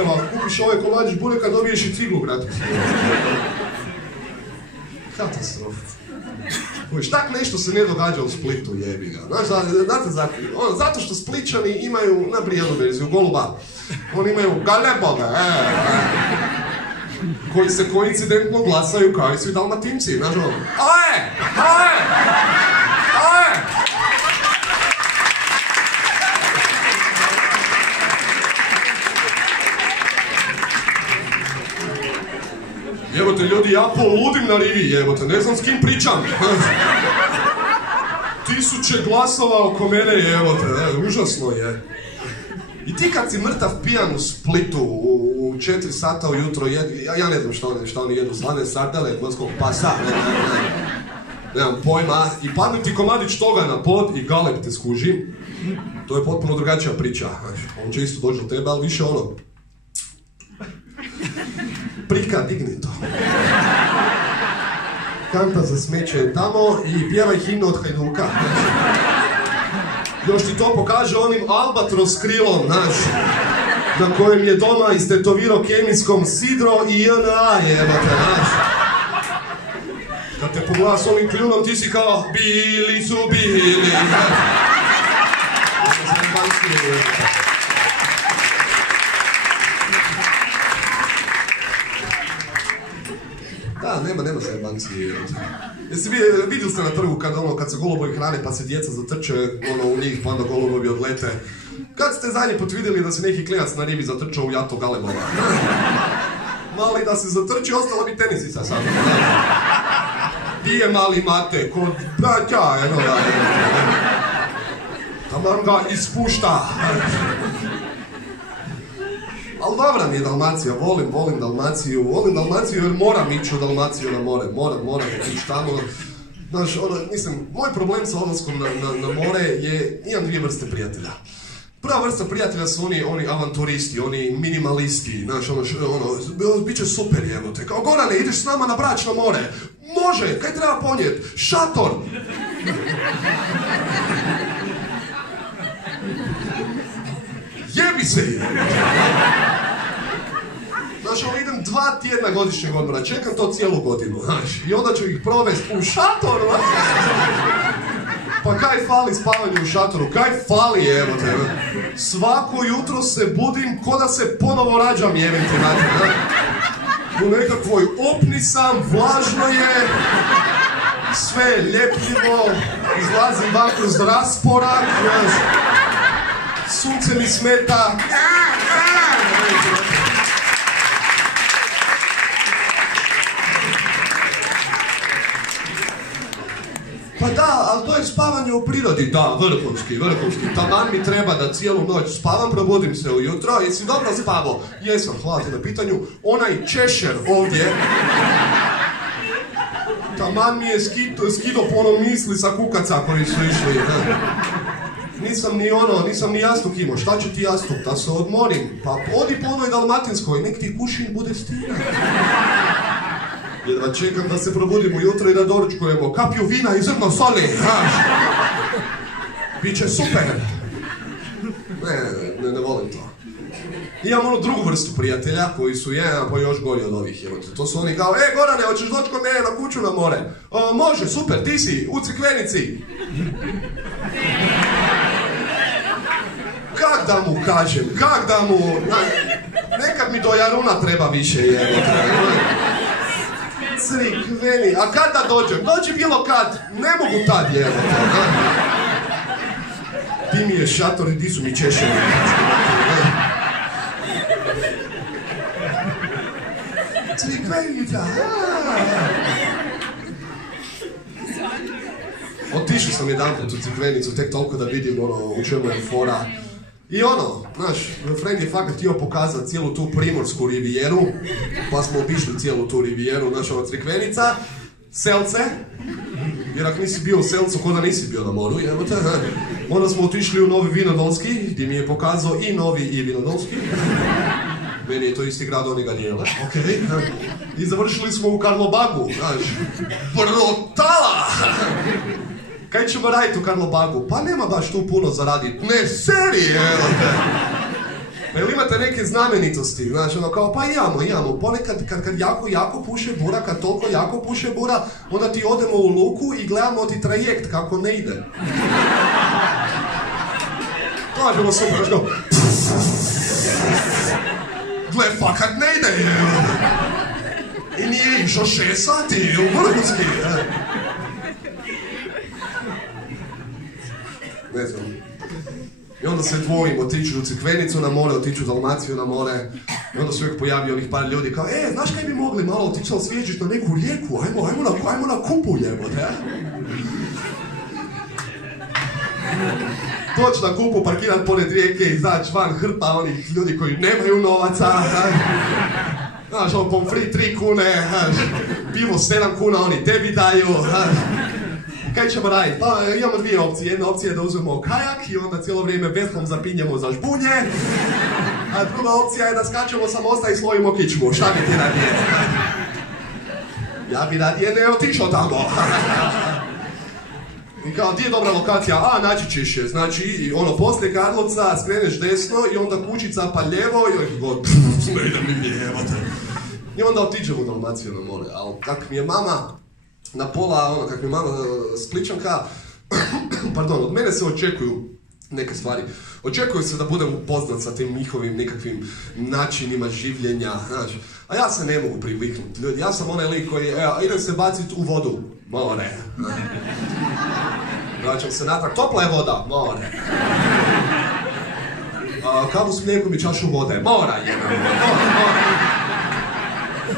Evo, kupiš ovaj komadić bureka, dobiješ i ciglu, brate. Katastrofa. Tak nešto se ne događa u Splitu, jebi ga. Znate, zato što Spličani imaju, najprije jednu verziju, goluba. Oni imaju galebove, koji se koincidentno glasaju kao i svi Dalmatinci, znaš ono. Aje! Jebote ljudi, ja poludim na rivi, jebote, ne znam s kim pričam. 1000 glasova oko mene, jebote, užasno je. I ti kad si mrtav pijan u Splitu u 4 sata ujutro, ja ne znam šta oni jedu, slane sardele, gorskog pasa, nemam pojma, i padne ti komadić toga na pod i galeb te skuži, to je potpuno drugačija priča. On će isto doći do tebe, ali više Prika, digni to. Kanta za smeće je tamo i pjevaj himnu od Hajduka. Još ti to pokaže onim albatros krilom, znaš, na kojem je doma istetovirao kemijskom sidro i JNA, jebate, znaš. Kad te pogleda s onim kljunom, ti si kao, bili su bili. Da, nema zajebanci. Jesi vidjeli ste na trgu kad se golubovi hrane pa se djeca zatrče u njih pa onda golubovi odlete? Kad ste zadnji put vidjeli da se neki klinac na rivi zatrčao u jato galebova? Mali da se zatrči, ostala bi tenisica sad. Di je mali Mate? Kod braća, taman ga ispušta. Ali dobra mi je Dalmacija, volim Dalmaciju jer moram ići u Dalmaciju na more, moram ići tamo. Znaš, moj problem sa odlaskom na more je, imam 2 vrste prijatelja. Prva vrsta prijatelja su oni avanturisti, oni minimalisti, znaš, bit će super, jebote. Kao, Gorane, ideš s nama na Brač na more. Može, kaj treba ponijet? Šator! Jebi se je! Znaš, idem 2 tjedna godišnjeg odmora, čekam to cijelu godinu, znaš, i onda ću ih provesti u šatoru, Pa kaj fali spavanje u šatoru, kaj fali, evo te, svako jutro se budim ko da se ponovo rađam, jebim ti, u nekakvoj opni sam, vlažno je, sve je ljepljivo, izlazim van kroz rasporak, sunce mi smeta. Pa da, ali to je spavanje u prirodi, da, vrhunski. Taman mi treba da cijelu noć spavam, probudim se ujutro, jesi dobro spavao? Jesam, hvala ti na pitanju. Onaj češer ovdje, taman mi je skido po onom misli sa kukaca koji su išli. Nisam ni jastuk imao, šta će ti jastuk, da se odmorim? Pa odi po onoj dalmatinskoj, nek ti kušin bude stina. Jedva čekam da se probudim ujutro i da doručkujemo kapiju vina i zrno soli. Biće super. Ne volim to. Imam onu drugu vrstu prijatelja koji su jedan pa još gori od ovih. To su oni kao, Gorane, hoćeš doći kod mene na kuću na more? Može, super, ti si u Crikvenici. Kak da mu kažem, nekad mi do Jaruna treba više. Crikveni, a kad da dođem? Dođi bilo kad, ne mogu tad Di mi je šator i di su mi češeni. Crikvenica, Otišao sam jedanput u Crikvenicu, tek toliko da vidim u čemu je fora. I naš friend je fakat htio pokazati cijelu tu primorsku rivijeru, pa smo obišli cijelu tu rivijeru, naša Crikvenica, Selce, jer ako nisi bio u Selcu, ko da nisi bio na moru, onda smo otišli u Novi Vinodolski, gdje mi je pokazao i Novi i Vinodolski. Meni je to isti grad, oni ga dijele, okej. I završili smo u Karlobagu, znaš, brutala! Kaj ćemo raditi u Karlobagu? Pa nema baš tu puno zaraditi. Ne, serije, evo te. Jel imate neke znamenitosti? Znači, kao, pa imamo. Ponekad, kad jako puše bura, kad toliko jako puše bura, onda ti odemo u luku i gledamo ti trajekt kako ne ide. To je bilo super, znači, gle, fakat ne ide, I nije išao 6 sati, vrhunski, Ne znam. I onda se dvojim, otiću u Crikvenicu na more, otiću u Dalmaciju na more. I onda se uvijek pojavi onih par ljudi kao, znaš kaj bi mogli malo otići osvježiti na neku rijeku, ajmo na Kupu, jebote. Doći na Kupu, parkirat pored rijeke, izaći van, hrpa onih ljudi koji nemaju novaca. Znaš, pomfrit 3 kune, pivo 7 kuna, oni tebi daju. Kaj ćemo raditi? Pa imamo 2 opcije. Jedna opcija je da uzmemo kajak i onda cijelo vrijeme veslom zapinjemo za žbunje. A druga opcija je da skačemo sa mosta i slovimo kičmu. Šta bi ti radije? Ja bi radije ne otišao tamo. I kao, di je dobra lokacija? Naći ćeš je. Znači, poslije Karlovca skreneš desno i onda kućica pa lijevo i god, ne ide mi lijevo. I onda otiđemo u Dalmaciju na more. Ali kak mi je mama na pola, kak mi je mama Spličanka, pardon, od mene se očekuju neke stvari. Očekuju se da budem upoznat sa tim njihovim nekakvim načinima življenja, znači. A ja se ne mogu priviknuti, ljudi. Ja sam onaj lik koji, idem se bacit u vodu, more. Vraćam se natrag, topla je voda, more. Kavu s mlijekom i čašu vode, mora jedna,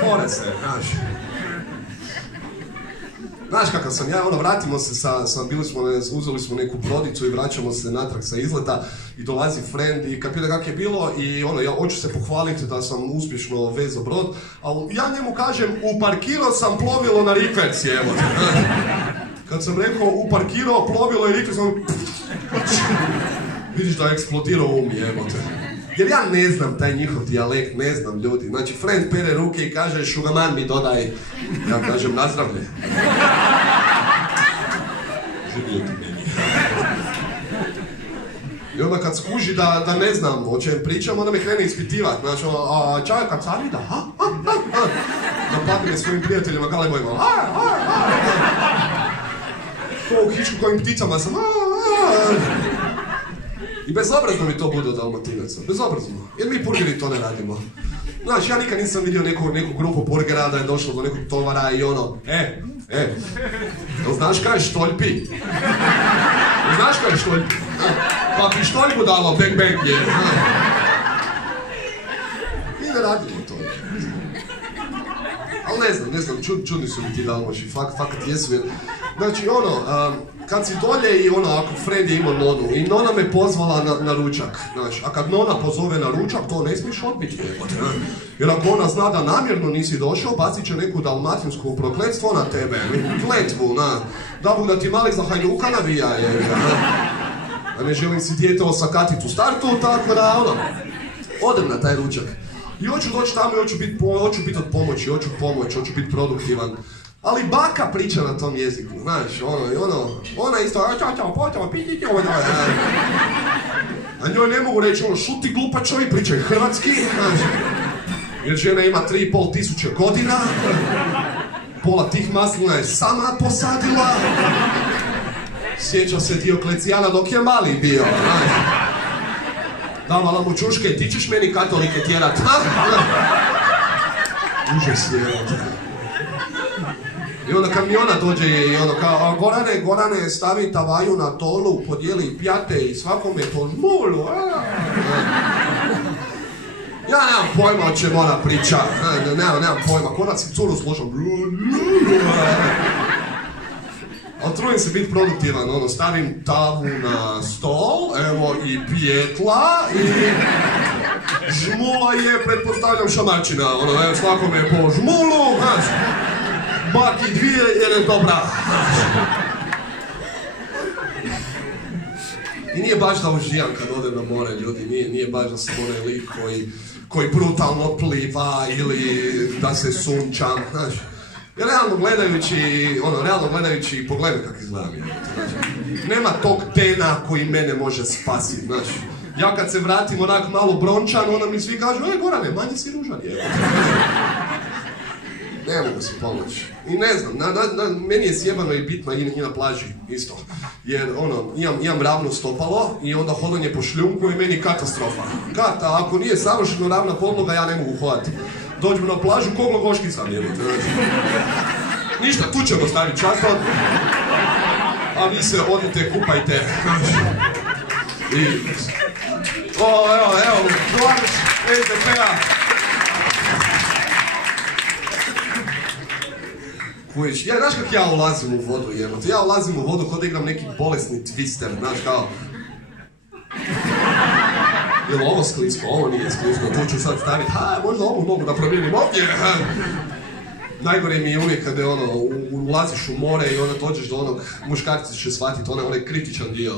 more se, znaš. Znaš kakav sam ja, vratimo se uzeli smo neku brodicu i vraćamo se natrag sa izleta i dolazi friend i kad pita kak je bilo i ja hoću se pohvaliti da sam uspješno vezao brod, ali ja njemu kažem, uparkirao sam plovilo na rikverci, evo. Kad sam rekao uparkirao plovilo i rikverci, vidiš da je eksplodirao evo te. Jer ja ne znam taj njihov dijalekt, ne znam ljudi. Znači, friend pere ruke i kaže, šugaman mi dodaj. Ja kažem, nazdravlje. Živjeti meni. I onda kad skuži da ne znam o čem pričam, onda me krene ispitivat. Znači, čaj kad carida, napadne me svojim prijateljima, galebojima. Ko u hičku kojim pticama sam. I bezobrazno mi to bude od Dalmatinaca, bezobrazno. Jer mi purgeri to ne radimo. Znaš, ja nikad nisam vidio neku grupu burgera da je došlo do nekog tovara i ono, znaš kaj je štoljpi? Znaš kaj je štoljpi? Pa pištoljku dalo, bang bang je. I ne radimo to. Ali ne znam, čudni su mi ti Dalmoši, fakat jesu jer... Znači kad si dolje i ako Fred je imao nonu i nona me pozvala na ručak, znači, a kad nona pozove na ručak, to ne smiješ odbiti, jer ako ona zna da namjerno nisi došao, bacit će neku dalmatinsku prokletstvo na tebe, kletvu, da ti mali za Hajduka navija, a ne želim si dijete osakatit u startu, tako da, odem na taj ručak. I hoću doći tamo i hoću biti od pomoći, hoću biti produktivan. Ali baka priča na tom jeziku, znaš, ona isto, a njoj ne mogu reći, šuti glupačo i pričaj hrvatski, znaš, jer žena ima 3.500 godina, pola tih maslina je sama posadila, sjeća se Dioklecijana dok je mali bio, znaš, davala mu čuške, ti ćeš meni katolike tjerat, užas je, i onda kad mi ona dođe i kao, Gorane, stavi tavaju na tolu, podijeli pjate i svakome po žmulu, Ja nemam pojma o čem ona priča, nemam pojma, konac si curu slušam. Ali trudim se biti produktivan, stavim tavu na stol, evo i pjetla i žmula je, pretpostavljam, šamarčina, svakome po žmulu, baki dvije jer je dobra. I nije baš da uživam kad odem na more, ljudi, nije baš da sam onaj lik koji brutalno pliva ili da se sunčam, znaš. Jer realno gledajući, pogledaj kako izgledam, nema tog dena koji mene može spasiti, znaš. Ja kad se vratim onak malo brončan, onda mi svi kažu, Gorane, manje si ružan, Ne mogu si pomoći. I ne znam, meni je sjebano i bitno i na plaži isto. Jer imam ravno stopalo i onda hodanje po šljunku je meni katastrofa. Ako nije savršeno ravna podloga, ja ne mogu hodati. Dođemo na plažu, koglo goški sam jebate. Ništa, tu ćemo staviti čator, a vi se odite, kupajte. Evo, Vladić, SDP-a. Znaš kak ja ulazim u vodu, jebote? Ja ulazim u vodu kod da igram neki bolesni twister, znaš kao... Jel ovo sklisko? Ovo nije sklisko, tu ću sad staviti, možda ovo mogu da promijenim ovdje. Najgore mi je uvijek kada ulaziš u more i onda dođeš do onog, muškarci će shvatiti, onaj kritičan dio.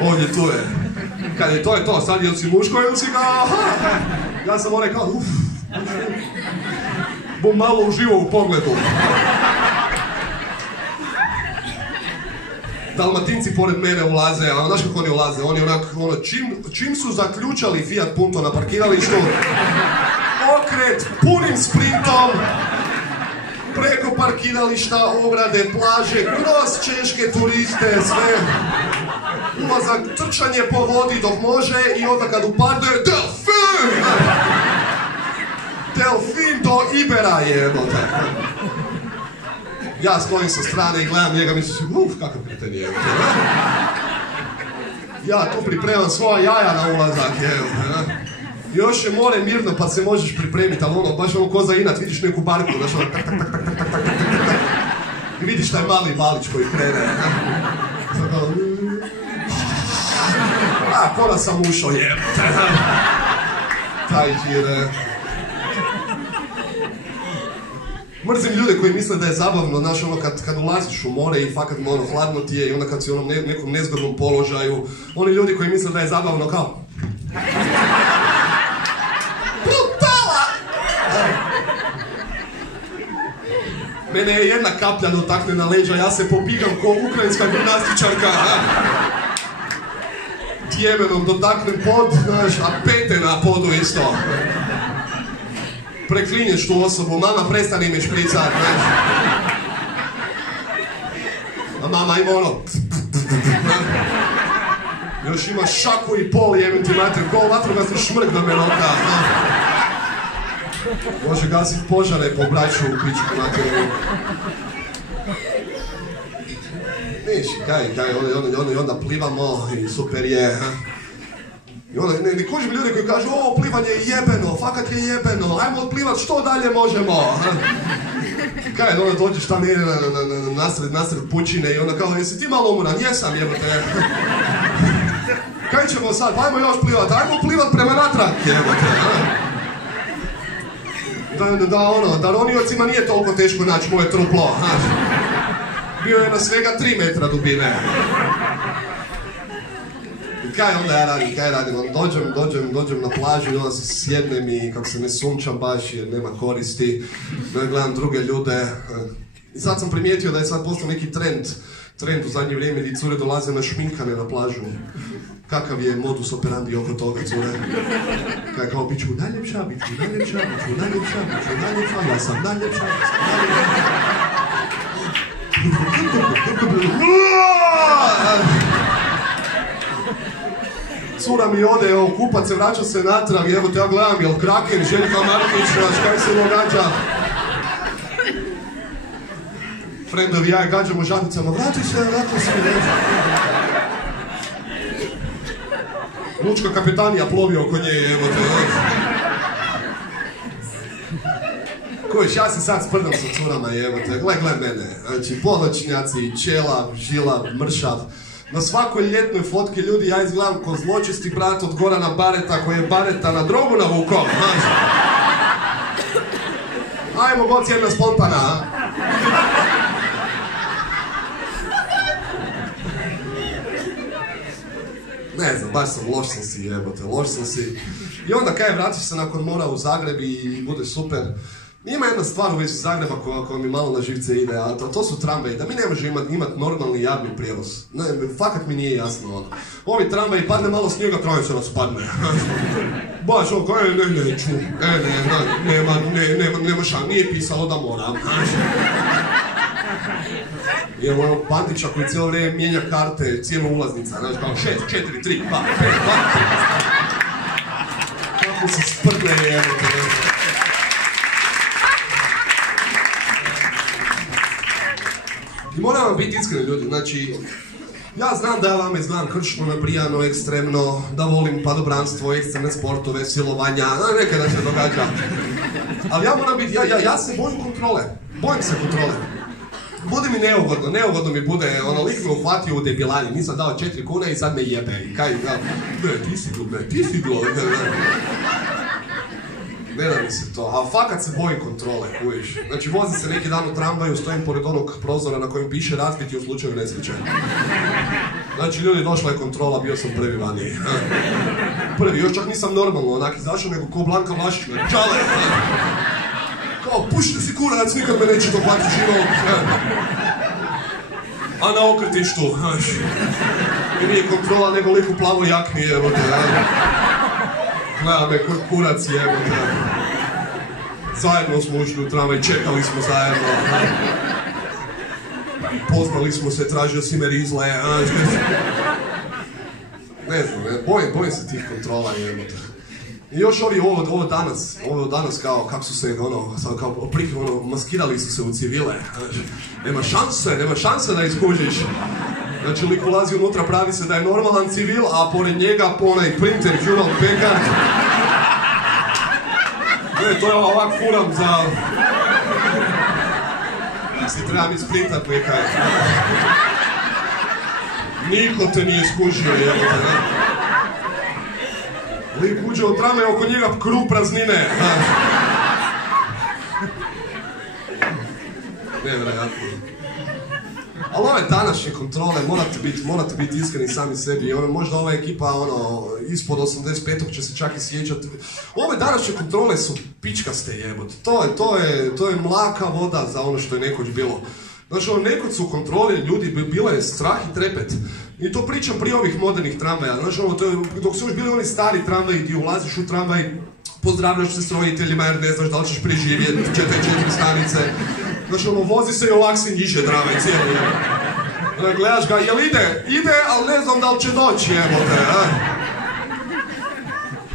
Ovdje tu je. Kad je to, sad jel si muško ili si kao... Ja sam onaj kao, bom malo uživao u pogledu. Dalmatinci pored mene ulaze, a znaš kako oni ulaze? Oni čim su zaključali Fiat Punto na parkiralištu, okret punim sprintom, preko parkirališta, ograde, plaže, kroz češke turiste, sve. Ulazak, trčanje po vodi dok može i onda kad upadne, delfin! Delfin do Ibera jebote. Ja stojim sa strane i gledam njega, mislim, kakav kreten je. Ja tu pripremam svoja jaja na ulazak, jebote. Još je more mirno pa se možeš pripremiti, ali baš ko za inat, vidiš neku barku, znaš tak. I vidiš taj mali balić koji krene. Ko da sam ušao, jebote. Taj džire. Mrzim ljude koji misle da je zabavno, znaš, kad ulaziš u more i fakat hladno ti je i onda kad si u nekom nezgodnom položaju, oni ljudi koji misle da je zabavno kao... Brutala! Mene je jedna kaplja dotakne na leđa, ja se popigam ko ukrajinska gimnastičarka. Djemenom dotaknem pod, znaš, a pete na podu isto. Preklinješ tu osobu, mama prestani me špricat, znaš. A mama ima ono... Još ima šaku i pol, jebim ti mater, ko vatrogasni šmrk da me nota. Može gasiti požare po braću u pičku materiju. Viš, i onda plivamo i super je. I onda ne kužim ljudi koji kažu, o, plivanje je jebeno, fakat je jebeno, ajmo odplivat što dalje možemo. Kaj, onda dođeš tam nasred pučine i onda kao, jesi ti malo umoran? Jesam, jebote. Kaj ćemo sad, ajmo još plivat, ajmo plivat prema natrag, jebote. Da roniocima nije toliko teško naći moje truplo. Bio je na svega 3 metra dubine. Kaj onda ja radim, dođem na plažu i onda se sjednem i kako se ne sunčam baš jer nema koristi, gledam druge ljude. I sad sam primijetio da je sad postao neki trend u zadnje vrijeme gdje cure dolaze na šminkane na plažu. Kakav je modus operandi oko toga, cure? Kao bit ću najljepša, ja sam najljepša. Cura mi ode, evo, kupat se, vraća se natrag, evo te ja gledam, jel Kraken, Željka Marković, kaj se događa? Frendovi ja gađamo žabicama, vrati se. Lučka kapetanija plovi oko nje, evo te. Kojiš, ja se sad sprdam sa curama, evo te, gle mene. Znači, ponoćnjaci, čela, žila, mršav. Na svakoj ljetnoj fotki ljudi ja izgledam ko zločesti brat od Gorana Bareta koji je Bareta na drogu navukao. Ajmo, goc, jedna spontana, a? Ne znam, baš loš sam si, jebote, loš sam si. I onda kaj, vratiš se nakon mora u Zagreb i bude super. Ima jedna stvar u vezi Zagreba koja mi malo na živce ide, a to su tramvaji. Da mi ne možemo imati normalni javni prijevoz. Ne, fakat mi nije jasno ono. Ovi tramvaji, padne malo snijega, tramvaj se nas padne. Baš ovo, neću. Nema šan, nije pisalo da moram. Imamo onog Bandića koji cijelo vrijeme mijenja karte, cijelu ulaznica. Znaš, kao 6, 4, 3, 2, 5, 2, 5. Kako se sprdne jebote. I moram vam biti iskreni ljudi, znači, ja znam da ja vam izgledam kršno, nabrijano, ekstremno, da volim padobranstvo, ekstremne sportove, silovanja, nekada se događa. Ali ja moram biti, ja se bojim kontrole. Bude mi neugodno mi bude, lik me uhvatio u debilani, nisam dao 4 kune i sad me jebe. I kaj, ti si glo. Ne da mi se to, a fakat se bojim kontrole, uviš. Znači, vozim se neki dan u tramvaju, stojim pored onog prozora na kojem piše razbiti u slučaju nesreće. Znači, ljudi, došla je kontrola, bio sam prvi vani. Prvi, još čak nisam normalno onak izašao, nego ko Blanka Vlašić, čale. Kao, pušite si kurac, nikad me neće to platiti živog. A na okretištu, znaš. I nije kontrola, nego lik u plavoj jakni, evo te, gleda me kurac, jebote. Zajedno smo ušli u tramvaj, čekali smo zajedno. Poznali smo se, tražio si me rizle. Ne znam, bojim se tih kontrola, jebote. I još ovo danas kao, kako su se, maskirali su se u civile. Nema šanse da iskužiš. Znači, lik ulazi unutra, pravi se da je normalan civil, a pored njega onaj printer, žurnal, pekar. Ne, to je ovak furam za... Si trebam isprintat pekar. Niko te nije skužio, jebote, ne? Lik uđe u tramvaj, oko njega krug praznine. Nevjerojatno. Ali ove današnje kontrole, morate biti iskreni sami sebi. Možda ova ekipa ispod 85. će se čak i sjećati. Ove današnje kontrole su pičkaste, jebote. To je mlaka voda za ono što je nekoć bilo. Znači, nekoć su kontrole ljudi bile strah i trepet. I to pričam prije ovih modernih tramvaja. Znači, dok su još bili oni stari tramvaji gdje ulaziš u tramvaj, pozdravljaš se s roditeljima jer ne znaš da li ćeš preživjeti 4 stanice. Znači, vozi se i ovak se njiže tramvaj cijeli. Gledaš ga, jel ide, ali ne znam da li će doći, evo te.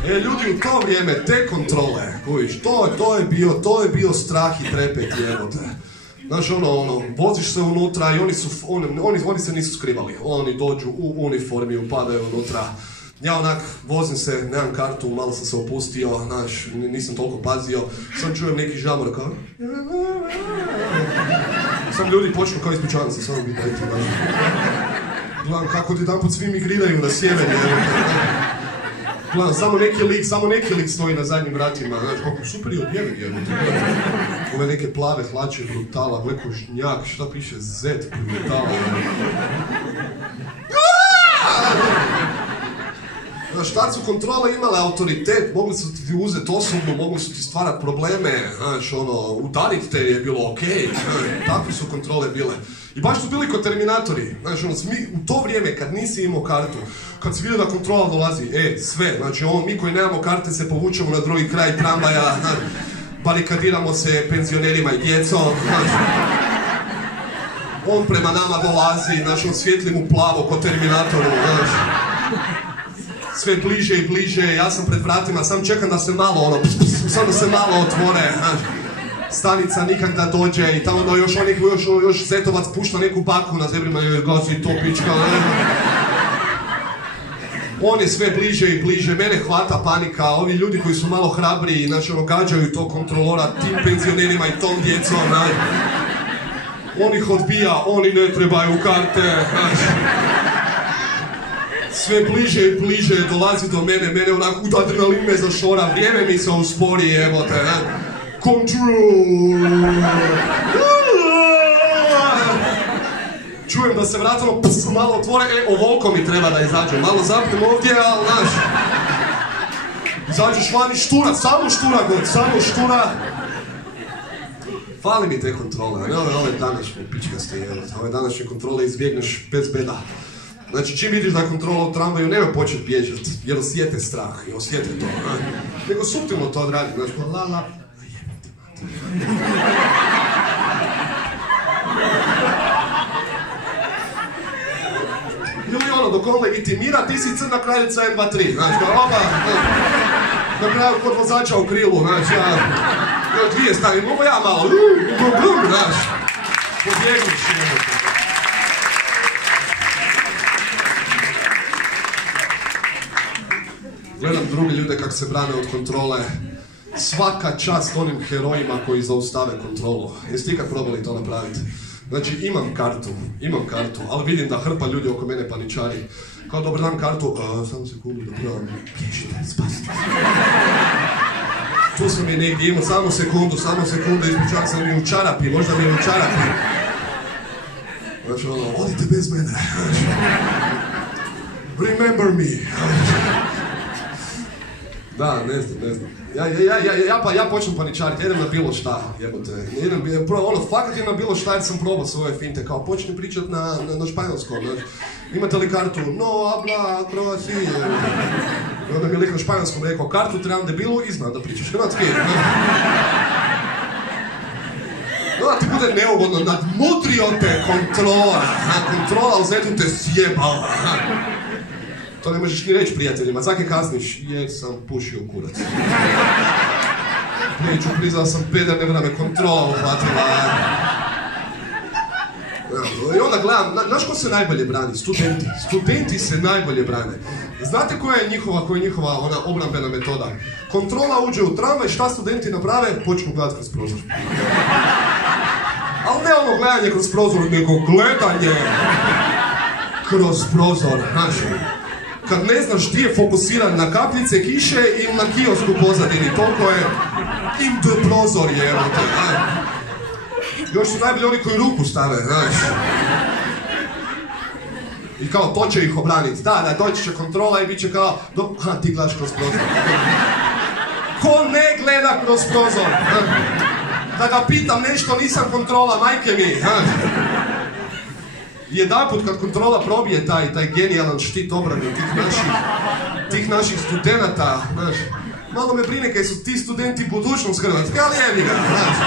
Ljudi, u to vrijeme, te kontrole, kojiš, to je bio strah i trepet, jebote. Znaš, voziš se unutra i oni se nisu skrivali. Oni dođu u uniformi, upadaju unutra. Ja onak, vozim se, nemam kartu, malo sam se opustio, znaš, nisam toliko pazio. Sam čujem neki žamor kao... Sam ljudi počnu kao ispričavam se, samo bi dajte, znaš. Gledam kako ti jedan put svi migriraju na sjever, gledam, samo neki lik stoji na zadnjim vratima, znaš, kako super je odjeven, jebote. Ove neke plave hlače, brutala, gleko žnjak, šta piše, Z, brutala, Znaš, tad su kontrole imale autoritet, mogli su ti uzeti osobno, mogli su ti stvarati probleme, znaš, udarit te je bilo okej, takve su kontrole bile. I baš su bili kod Terminatori, znaš, u to vrijeme kad nisi imao kartu, kad si vidio da kontrola dolazi, sve, znači mi koji nemamo karte se povučemo na drugi kraj tramvaja, barikadiramo se penzionerima i djecom, znaš. On prema nama dolazi, znaš, svijetli mu plavo kod Terminatoru, znaš. Sve bliže i bliže, ja sam pred vratima, sam čekam da se malo, samo da se malo otvore, znaš. Stanica nikak da dođe i tamo još zetovac pušta neku baku na zebrima i gazi to pička, On je sve bliže i bliže, mene hvata panika, ovi ljudi koji su malo hrabriji, znači gađaju to kontrolora tim penzionerima i tom djecom, On ih odbija, oni ne trebaju karte, Sve bliže i bliže dolazi do mene onako adrenalin me zašora, vrijeme mi se uspori, evote, Control! Čujem da se vrata malo otvore, ovoliko mi treba da izađem, malo zapnem ovdje, ali znaš, izađeš van i štura, samo štura. Fali mi te kontrole, ove današnje pičkaste, ove današnje kontrole izbjegneš bez beda. Znači, čim vidiš da je kontrola u tramvaju, nemoj početi bježat, jer osjete strah i osjete to, nego suptilno to odradi, znači, la. Ili dok on legitimira, ti si crna kraljica 1, 2, 3, znači, na kraju kod vozača u krilu, znači, dvije stavim, mogu ja malo, znaš, pobjegniš, Gledam drugi ljude kako se brane od kontrole. Svaka čast onim herojima koji zaustave kontrolu. Jeste ikad probali to napraviti? Znači, imam kartu, ali vidim da hrpa ljudi oko mene paničari. Kao, dobar dan, kartu, samo sekundu da probam. Bježite, spasite. Tu sam je negdje, imam samo sekundu, ispričavam sam mi u čarapi, možda mi je u čarapi. Znači, odite bez mene. Remember me. Da, ne znam. Ja počnem paničariti, jedem na bilo šta, jebote. Fakat idem na bilo šta jer sam probao svoje finte, kao počnem pričat na španjolskom, znaš. Imate li kartu? No, habla, croasi. I onda mi je lik na španjolskom rekao, kartu trebam debilu i znam da pričaš hrvatski. Da ti bude neugodno, nadmudrio te kontrola uzetim te sjebala. To ne možeš ni reći prijateljima, zake kasniš, jer sam pušio kurac. Neću, priznao sam peder, nego da me kontrola uhvatila. I onda gledam, znaš ko se najbolje brani? Studenti se najbolje brane. Znate koja je njihova ona obrambena metoda? Kontrola uđe u tramvaj, šta studenti naprave? Počnu gledati kroz prozor. Ali ne gledanje kroz prozor, nego gledanje kroz prozor, znaš. Kad ne znaš ti je fokusiran na kapljice kiše i na kiosku pozadini, toliko je into prozor je, Još su najbolji oni koji ruku stave, znaš. I kao, to će ih obraniti. Da, doći će kontrola i bit će kao, ti gledaš kroz prozor. Ko ne gleda kroz prozor? Da ga pitam nešto, nisam kontrola, majke mi, Jedanput kad kontrola probije taj genijalan štit obrane tih naših studenata, znaš, malo me brine kaj su ti studenti budućnost Hrvatske, ali jebi ga, znaš.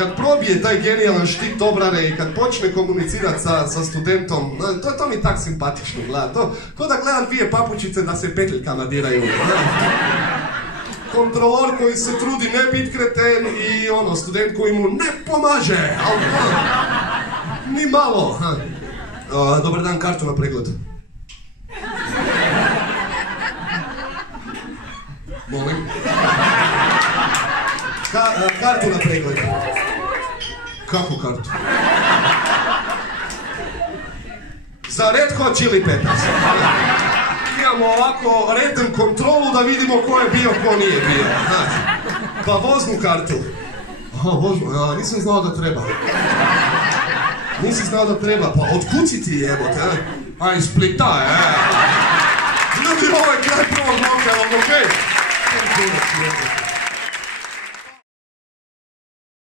kad probije taj genijalan štit obrane i kad počne komunicirati sa studentom, to mi tak simpatično gleda. To, ko da gledam dvije papučice da se petljinkama diraju. Kontrolor koji se trudi ne bit kreten i student koji mu ne pomaže. Ni malo. Dobar dan, kartu na pregled. Molim. Kartu na pregled. Kakvu kartu? Za Red Hot Chili Peppers. Imamo ovako random kontrolu da vidimo ko je bio, ko nije bio. Pa voznu kartu. Aha, voznu, nisam znao da treba. Nisi znao da treba, pa otkud si ti jebote, a iz Splita, Ljudi, ovo je kraj prvog bloka, okej?